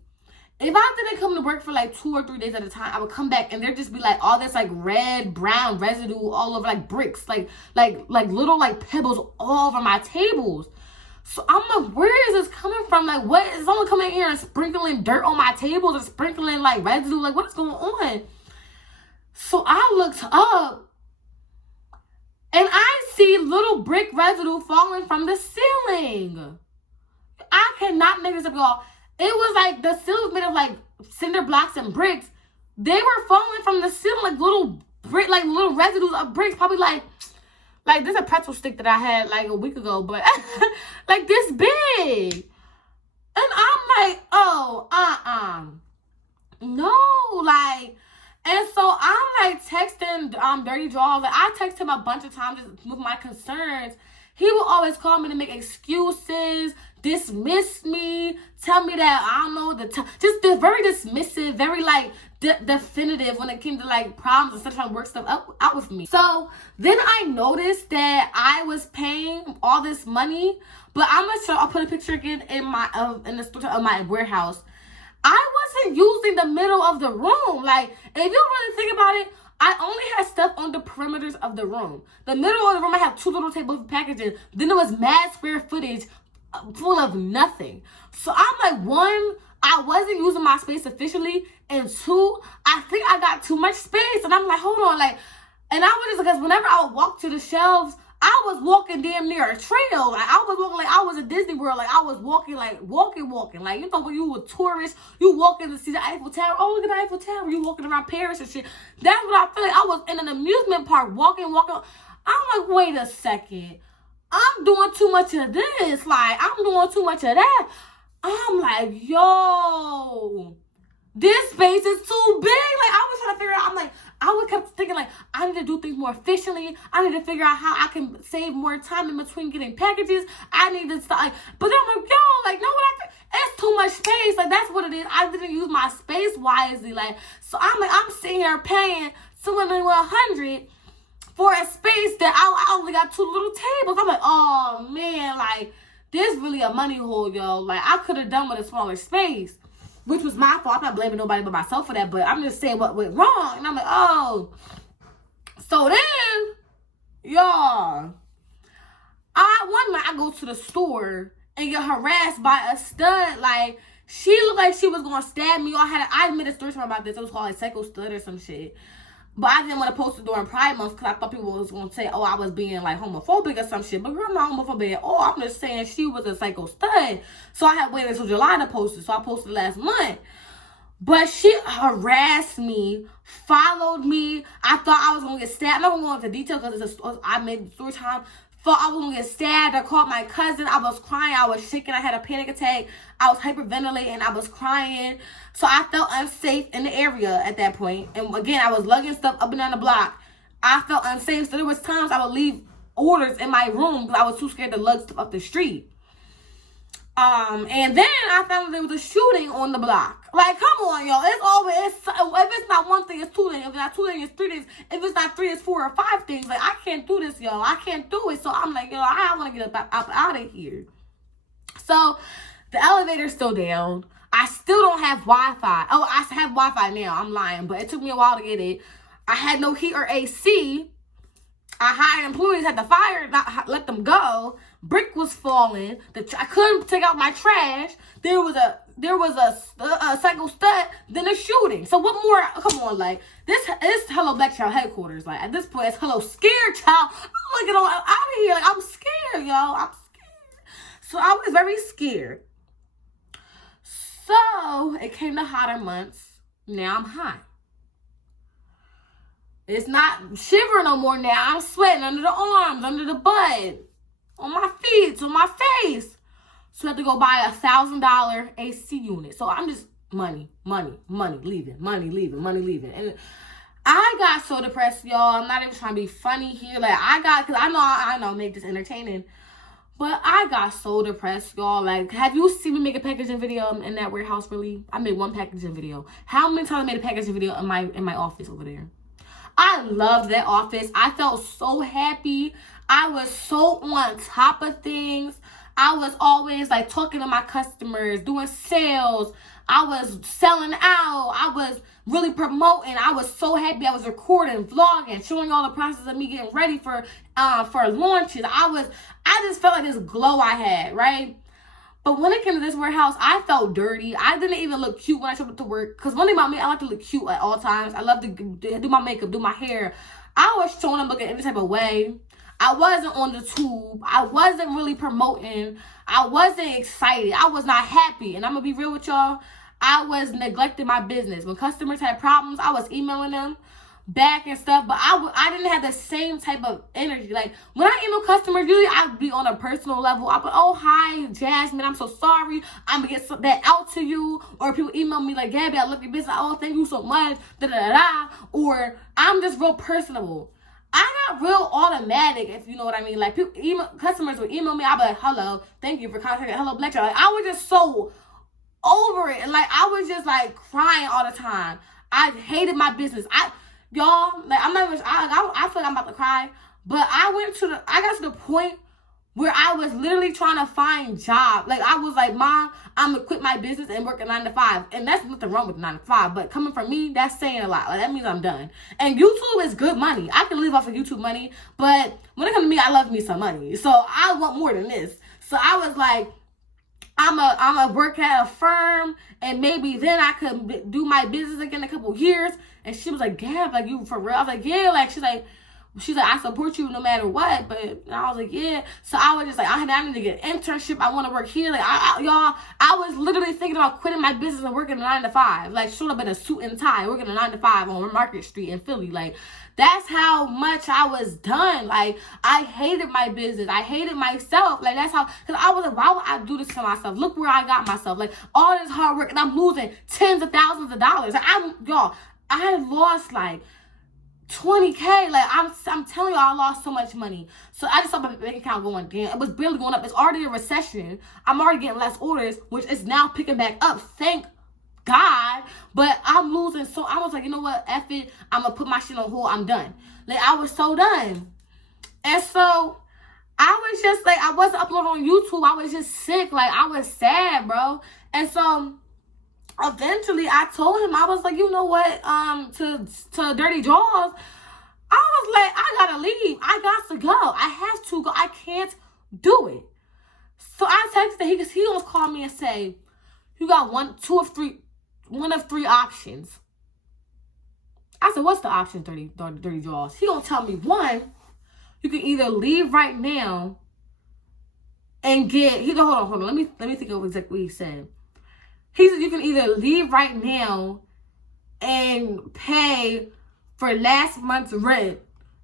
If I didn't come to work for like 2 or 3 days at a time, I would come back and there'd just be like all this like red, brown residue all over like bricks, like little like pebbles all over my tables. So I'm like, where is this coming from? Like, what is someone coming in here and sprinkling dirt on my tables and sprinkling like residue? Like, what is going on? So I looked up and I see little brick residue falling from the ceiling. I cannot make this up, y'all. It was like the ceiling was made of like cinder blocks and bricks. They were falling from the ceiling like little brick, like little residues of bricks, probably like there's a pretzel stick that I had like a week ago, but like this big. And I'm like, oh, no, like, and so I'm like texting Dirty Draw. Like I text him a bunch of times just with my concerns. He will always call me to make excuses, dismiss me, tell me that I don't know just they're very dismissive, very like definitive when it came to like problems and stuff, trying to work stuff out with me. So then I noticed that I was paying all this money, but I'm gonna show. I'll put a picture again in the store of my warehouse. I wasn't using the middle of the room. Like if you really think about it, I only had stuff on the perimeters of the room. The middle of the room, I have 2 little tables of packaging. Then there was mad square footage full of nothing. So I'm like, 1, I wasn't using my space efficiently. And 2, I think I got too much space. And I'm like, hold on. Like, and I was just, because whenever I would walk to the shelves, I was walking damn near a trail. Like, I was walking like I was at Disney World. Like, I was walking, like, walking. Like, you know, when you were tourists, you walking to see the Eiffel Tower. Oh, look at the Eiffel Tower. You walking around Paris and shit. That's what I feel like. I was in an amusement park walking. I'm like, wait a second. I'm doing too much of this. Like, I'm doing too much of that. I'm like, yo, this space is too big. Like, I was trying to figure out, I'm like, I would kept thinking, like, I need to do things more efficiently. I need to figure out how I can save more time in between getting packages. I need to start, like, but then I'm like, yo, like, no, it's too much space. Like, that's what it is. I didn't use my space wisely. Like, so I'm like, I'm sitting here paying $100 for a space that I only got 2 little tables. I'm like, oh, man, like, this really a money hole, yo. Like, I could have done with a smaller space. which was my fault. I'm not blaming nobody but myself for that, but I'm just saying what went wrong. And I'm like, oh. So then, y'all, one night I go to the store and get harassed by a stud. Like, she looked like she was gonna stab me. I admit a story about this. It was called like Psycho Stud or some shit. But I didn't want to post it during Pride Month because I thought people was going to say, oh, I was being like homophobic or some shit. But girl, I'm not homophobic at all. I'm just saying she was a psycho stud. So I had waited until July to post it. So I posted last month. But she harassed me, followed me. I thought I was going to get stabbed. I'm not going to go into detail because I made story time. Thought I was going to get stabbed. I called my cousin. I was crying. I was shaking. I had a panic attack. I was hyperventilating. I was crying. So I felt unsafe in the area at that point. And again, I was lugging stuff up and down the block. I felt unsafe. So there was times I would leave orders in my room because I was too scared to lug stuff up the street. And then I found there was a shooting on the block. Like, come on, y'all. It's always, if it's not one thing, it's two things. If it's not two things, it's three things. If it's not three, it's four or five things. Like, I can't do this, y'all. I can't do it. So I'm like, yo, I want to get up out of here. So the elevator's still down. I still don't have Wi-Fi. Oh, I have Wi-Fi now. I'm lying, but it took me a while to get it. I had no heat or AC. I hired employees, had to fire, let them go. Brick was falling. I couldn't take out my trash. There was a psycho stud. Then a shooting. So what more? Come on, like this Hello Black Child headquarters. Like at this point, it's Hello Scared Child. I'm looking out of here. Like I'm scared, y'all. I'm scared. So I was very scared. So it came to hotter months. Now I'm hot. It's not shivering no more now. I'm sweating under the arms, under the butt, on my feet, on my face. So I have to go buy a $1,000 AC unit. So I'm just money, leaving. And I got so depressed, y'all. I'm not even trying to be funny here. Like because I know, make this entertaining. But I got so depressed, y'all. Like, have you seen me make a packaging video in that warehouse, really? I made one packaging video. How many times I made a packaging video in my office over there? I loved that office. I felt so happy. I was so on top of things. I was always like talking to my customers, doing sales. I was selling out. I was really promoting. I was so happy. I was recording, vlogging, showing all the process of me getting ready for launches. I just felt like this glow I had, right? But when it came to this warehouse, I felt dirty. I didn't even look cute when I showed up to work. Because one thing about me, I like to look cute at all times. I love to do my makeup, do my hair. I was showing up looking any type of way. I wasn't on the tube. I wasn't really promoting. I wasn't excited. I was not happy. And I'm going to be real with y'all. I was neglecting my business. When customers had problems, I was emailing them back and stuff, but I didn't have the same type of energy. Like when I email customers, usually I'd be on a personal level. I'd be, oh hi Jasmine, I'm so sorry, I'm gonna get that out to you. Or people email me like, Gabby, I love your business, oh thank you so much, or I'm just real personable. I got real automatic, if you know what I mean. Like customers would email me, I'd be like, hello, thank you for contacting Hello Black Child. Like I was just so over it, and like I was just like crying all the time. I hated my business. Y'all, like I feel like I'm about to cry, but I got to the point where I was literally trying to find jobs. Like I was like, Mom, I'm gonna quit my business and work a 9 to 5, and that's nothing wrong with 9 to 5. But coming from me, that's saying a lot. Like that means I'm done. And YouTube is good money. I can live off of YouTube money, but when it comes to me, I love me some money, so I want more than this. So I was like, I'm a work at a firm, and maybe then I could do my business again in a couple years. And she was like, Gab, like you for real? I was like, yeah. Like she's like, I support you no matter what. But I was like, yeah. So I was just like, I need to get an internship. I want to work here. Like y'all, I was literally thinking about quitting my business and working a 9 to 5. Like showing up in a suit and tie, working a 9 to 5 on Market Street in Philly. Like that's how much I was done. Like I hated my business. I hated myself. Like that's how, because I was like, why would I do this to myself? Look where I got myself. Like all this hard work, and I'm losing tens of thousands of dollars. Like I had lost like 20K. Like I'm telling you, I lost so much money. So I just saw my bank account going down. It was barely going up. It's already a recession. I'm already getting less orders, which is now picking back up. Thank God. But I'm losing. So I was like, you know what? F it. I'm gonna put my shit on hold. I'm done. Like I was so done. And so I was just like, I wasn't uploading on YouTube. I was just sick. Like I was sad, bro. And so eventually I told him, I was like, you know what, to Dirty Jaws, I was like, I gotta leave. I got to go. I have to go. I can't do it. So I texted him, he almost called me and say, you got one of three options. I said, what's the option, Dirty Jaws? He gonna tell me, one, you can either leave right now and get, he said, hold on. Let me think of exactly what he said. He said, you can either leave right now and pay for last month's rent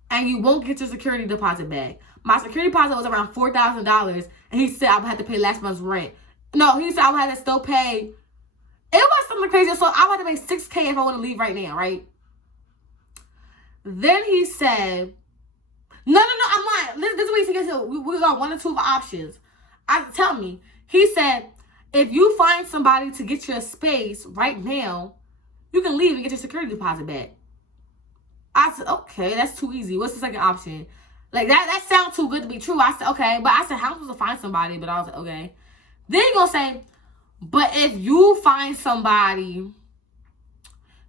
and you won't get your security deposit back. My security deposit was around $4,000 and he said I would have to pay last month's rent. No, he said I would have to still pay. It was something crazy. So I would have to pay $6,000 if I want to leave right now, right? Then he said, no, I'm lying. This is what he said. We got one or two options. Tell me. He said, if you find somebody to get you a space right now, you can leave and get your security deposit back. I said, okay, that's too easy. What's the second option? Like, that sounds too good to be true. I said, okay. But I said, how am I supposed to find somebody? But I was like, okay. Then he gonna say, but if you find somebody,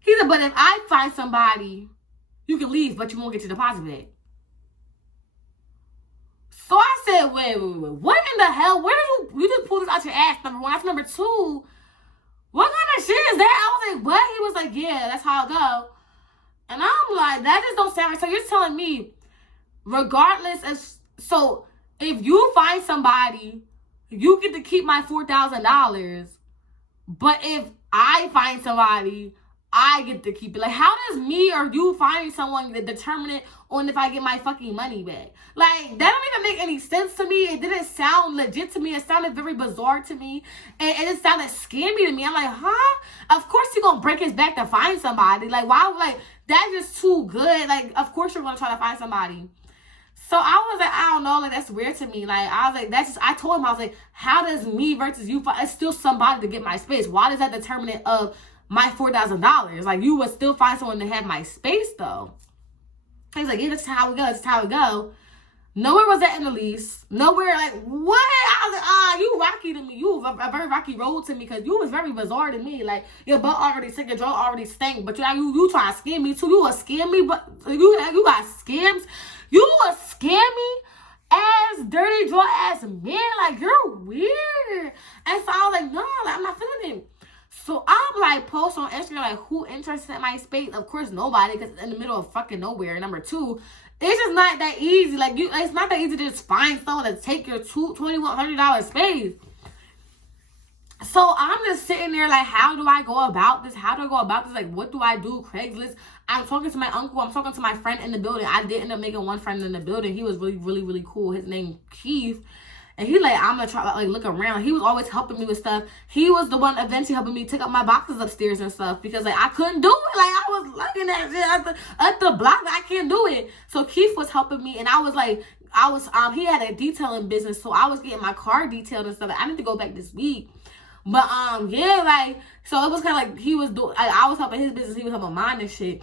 he said, but if I find somebody, you can leave, but you won't get your deposit back. So I said, wait, what in the hell? Where did you just pull this out your ass, number one? That's number two. What kind of shit is that? I was like, what? He was like, yeah, that's how it go. And I'm like, that just don't sound right. So you're telling me, regardless of, so if you find somebody, you get to keep my $4,000. But if I find somebody, I get to keep it. Like, how does me or you finding someone determine it on if I get my fucking money back? Like, that don't even make any sense to me. It didn't sound legit to me. It sounded very bizarre to me. And it sounded scammy to me. I'm like, huh? Of course you're gonna break his back to find somebody. Like, why? Like, that's just too good. Like, of course you're gonna try to find somebody. So I was like, I don't know, like, that's weird to me. Like, I was like, that's just, I told him, I was like, how does me versus you, it's still somebody to get my space. Why does that determine it of my $4,000? Like, you would still find someone to have my space, though. He's like, yeah, that's how it goes, that's how it go. Nowhere was that in the lease. Nowhere, like, what? I was like, you rocky to me. You a very rocky road to me, because you was very bizarre to me. Like, your butt already sick, your jaw already stank, but you trying to scam me, too. You a scam me, but you got scams. You a scammy ass, dirty jaw ass man. Like, you're weird. And so I was like, no, like, I'm not feeling it. So I'm like, post on Instagram, like, who interested in my space? Of course, nobody, because it's in the middle of fucking nowhere. Number two, it's just not that easy. Like, it's not that easy to just find someone to take your $2,100 space. So I'm just sitting there like, how do I go about this? Like, what do I do? Craigslist. I'm talking to my uncle. I'm talking to my friend in the building. I did end up making one friend in the building. He was really cool. His name Keith. And he like, I'm gonna try like look around. He was always helping me with stuff. He was the one eventually helping me take up my boxes upstairs and stuff, because like I couldn't do it. Like, I was looking at it at the block. I can't do it. So Keith was helping me, and I was like, he had a detailing business, so I was getting my car detailed and stuff. I need to go back this week. But yeah, like, so it was kind of like he was doing, like, I was helping his business, he was helping mine and shit,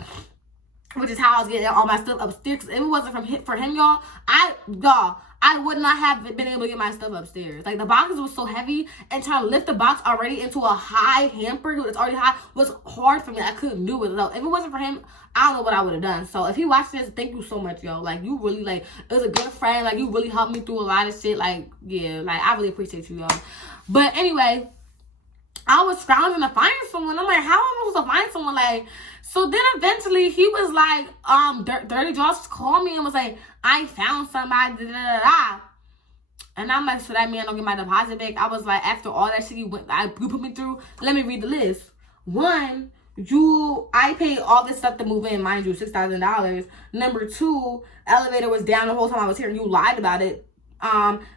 which is how I was getting all my stuff upstairs. If it wasn't for him, y'all, I would not have been able to get my stuff upstairs. Like, the boxes was so heavy, and trying to lift the box already into a high hamper that's already high was hard for me. I couldn't do it. So if it wasn't for him, I don't know what I would have done. So if he watched this, thank you so much, yo. Like, you really, like, it was a good friend. Like, you really helped me through a lot of shit. Like, yeah, like, I really appreciate you, yo. But anyway, I was scrounging to find someone. I'm like, how am I supposed to find someone? Like, so then eventually he was like, Dirty Jaws called me and was like, I found somebody, da da da. And I'm like, so that mean I don't get my deposit back? I was like, after all that shit you put me through, let me read the list. One, I paid all this stuff to move in, mind you, $6,000. Number two, elevator was down the whole time I was here and you lied about it.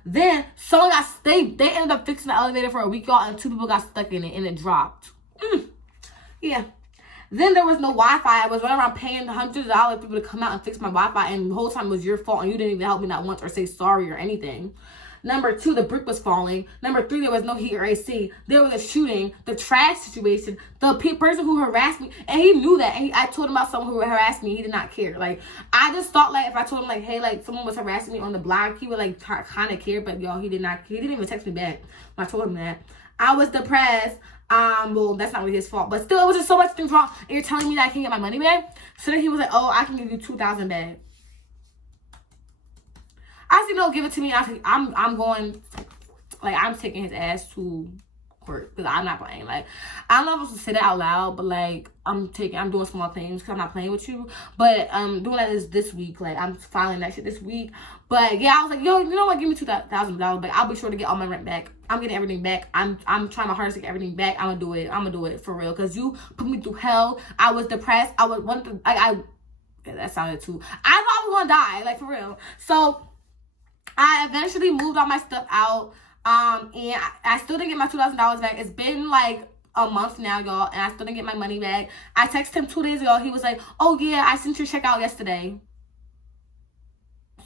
Then someone they ended up fixing the elevator for a week, y'all, and 2 people got stuck in it and it dropped. Yeah. Then there was no Wi-Fi. I was running around paying hundreds of dollars for people to come out and fix my Wi-Fi, and the whole time it was your fault and you didn't even help me not once or say sorry or anything. Number 2, the brick was falling. Number 3, there was no heat or AC. There was a shooting, the trash situation, the person who harassed me, and he knew that. And I told him about someone who harassed me. He did not care. Like, I just thought, like, if I told him, like, hey, like, someone was harassing me on the block, he would, like, kind of care. But, y'all, he didn't even text me back when I told him that. I was depressed. Well, that's not really his fault, but still, it was just so much things wrong. And you're telling me that I can get my money back? So then he was like, oh, I can give you $2,000 back. I said, no, give it to me. I'm going, like, I'm taking his ass to court because I'm not playing. Like, I don't know if I'm supposed to say that out loud, but, like, I'm doing small things because I'm not playing with you. But doing that is this week. Like, I'm filing that shit this week. But yeah, I was like, yo, you know what? Give me $2,000. But I'll be sure to get all my rent back. I'm getting everything back. I'm trying my hardest to get everything back. I'm gonna do it for real. Cause you put me through hell. I was depressed. I was that sounded too. I thought I was gonna die. Like, for real. So I eventually moved all my stuff out. And I still didn't get my $2,000 back. It's been like a month now, y'all, and I still didn't get my money back. I texted him 2 days ago. He was like, oh yeah, I sent your check out yesterday.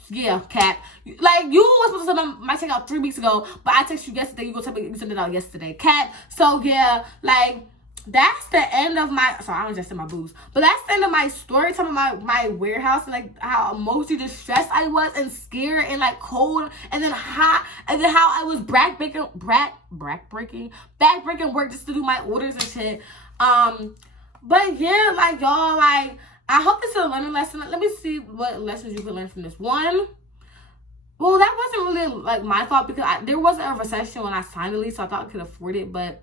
Yeah, cat. Like, you were supposed to send my check out 3 weeks ago, but I texted you yesterday. You go tell me you sent it out yesterday, cat. So yeah, like, that's the end of my, sorry, I was just in my boobs, but that's the end of my story time of my warehouse, and like how emotionally distressed I was and scared and like cold, and then hot, and then how I was backbreaking work just to do my orders and shit. But yeah, like, y'all, like, I hope this is a learning lesson. Let me see what lessons you can learn from this. One, well, that wasn't really like my fault because there wasn't a recession when I signed the lease, so I thought I could afford it. But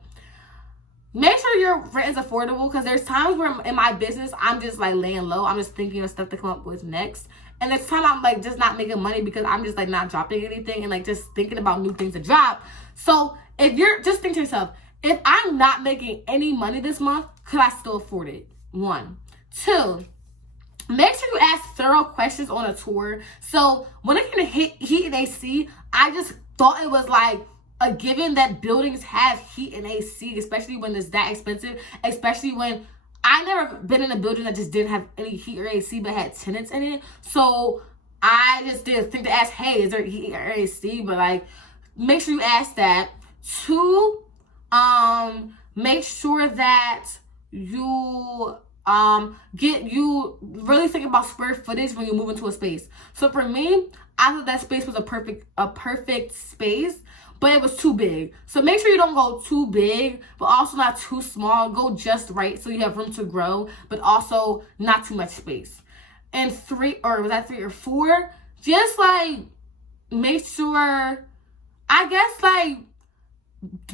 make sure your rent is affordable, because there's times where in my business I'm just like laying low. I'm just thinking of stuff to come up with next, and there's time I'm like just not making money because I'm just like not dropping anything and like just thinking about new things to drop. So if you're just think to yourself, if I'm not making any money this month, could I still afford it? 1, 2. Make sure you ask thorough questions on a tour. So when it came to heat and AC, I just thought it was like a given that buildings have heat and AC, especially when it's that expensive, especially when I never been in a building that just didn't have any heat or AC but had tenants in it. So I just didn't think to ask, hey, is there heat or AC? But like, make sure you ask that. 2, make sure that you really think about square footage when you move into a space. So for me, I thought that space was a perfect space, but it was too big. So make sure you don't go too big, but also not too small. Go just right so you have room to grow, but also not too much space. And 3, or was that 3 or 4? Just like make sure, I guess, like,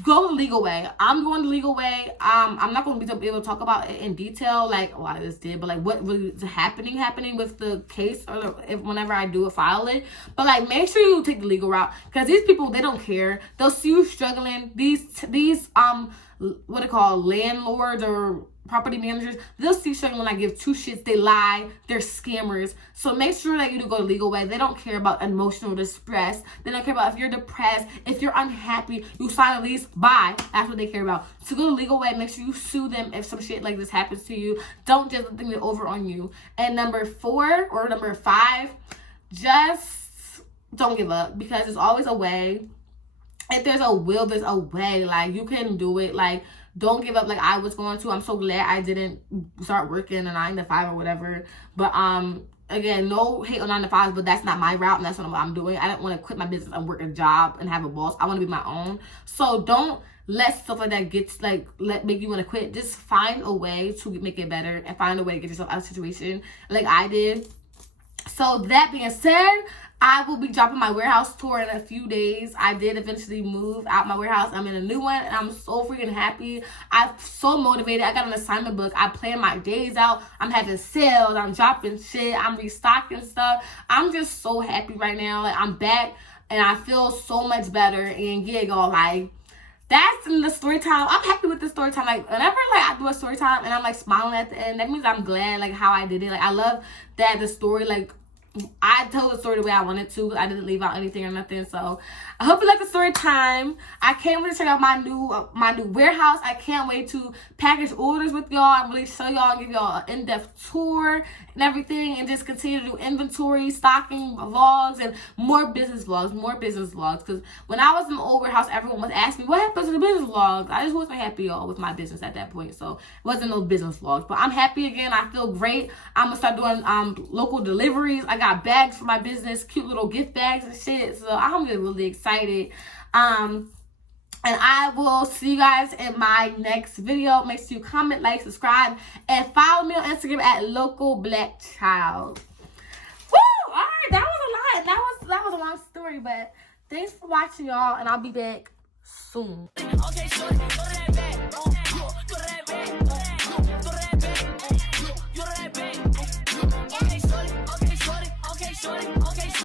go the legal way. I'm going the legal way. I'm not going to be able to talk about it in detail, like a lot of this did, but like what really is happening with the case, or whenever I do file it. But like, make sure you take the legal route, because these people, they don't care. They'll see you struggling. These what they call landlords or property managers, they'll see you struggling when I give 2 shits. They lie. They're scammers. So make sure that you do go the legal way. They don't care about emotional distress. They don't care about if you're depressed, if you're unhappy, you sign a lease, bye. That's what they care about. So go the legal way. Make sure you sue them if some shit like this happens to you. Don't just think it over on you. And number 4 or number 5, just don't give up, because there's always a way. If there's a will, there's a way. Like, you can do it. Like, don't give up like I was going to. I'm so glad I didn't start working a 9 to 5 or whatever. But again, no hate on 9 to 5s, but that's not my route, and that's not what I'm doing. I don't want to quit my business and work a job and have a boss. I want to be my own. So don't let stuff like that make you want to quit. Just find a way to make it better and find a way to get yourself out of the situation like I did. So that being said, I will be dropping my warehouse tour in a few days. I did eventually move out my warehouse. I'm in a new one, and I'm so freaking happy. I'm so motivated. I got an assignment book. I plan my days out. I'm having sales. I'm dropping shit. I'm restocking stuff. I'm just so happy right now. Like, I'm back, and I feel so much better. And yeah, y'all, like, that's in the story time. I'm happy with the story time. Like, whenever like I do a story time and I'm like smiling at the end, that means I'm glad like how I did it. Like, I love that the story, like, I told the story the way I wanted to. I didn't leave out anything or nothing. So I hope you like the story time. I can't wait to check out my new warehouse. I can't wait to package orders with y'all and really show y'all and give y'all an in-depth tour. and everything, and just continue to do inventory, stocking vlogs, and more business vlogs. Because when I was in the old warehouse, everyone was asking me, what happened to the business vlogs? I just wasn't happy, y'all, with my business at that point. So it wasn't no business vlogs. But I'm happy again. I feel great. I'm going to start doing local deliveries. I got bags for my business, cute little gift bags and shit. So I'm really excited. And I will see you guys in my next video. Make sure you comment, like, subscribe, and follow me on Instagram at Localblackchild. Woo! Alright, that was a lot. That was a long story, but thanks for watching, y'all, and I'll be back soon. Okay,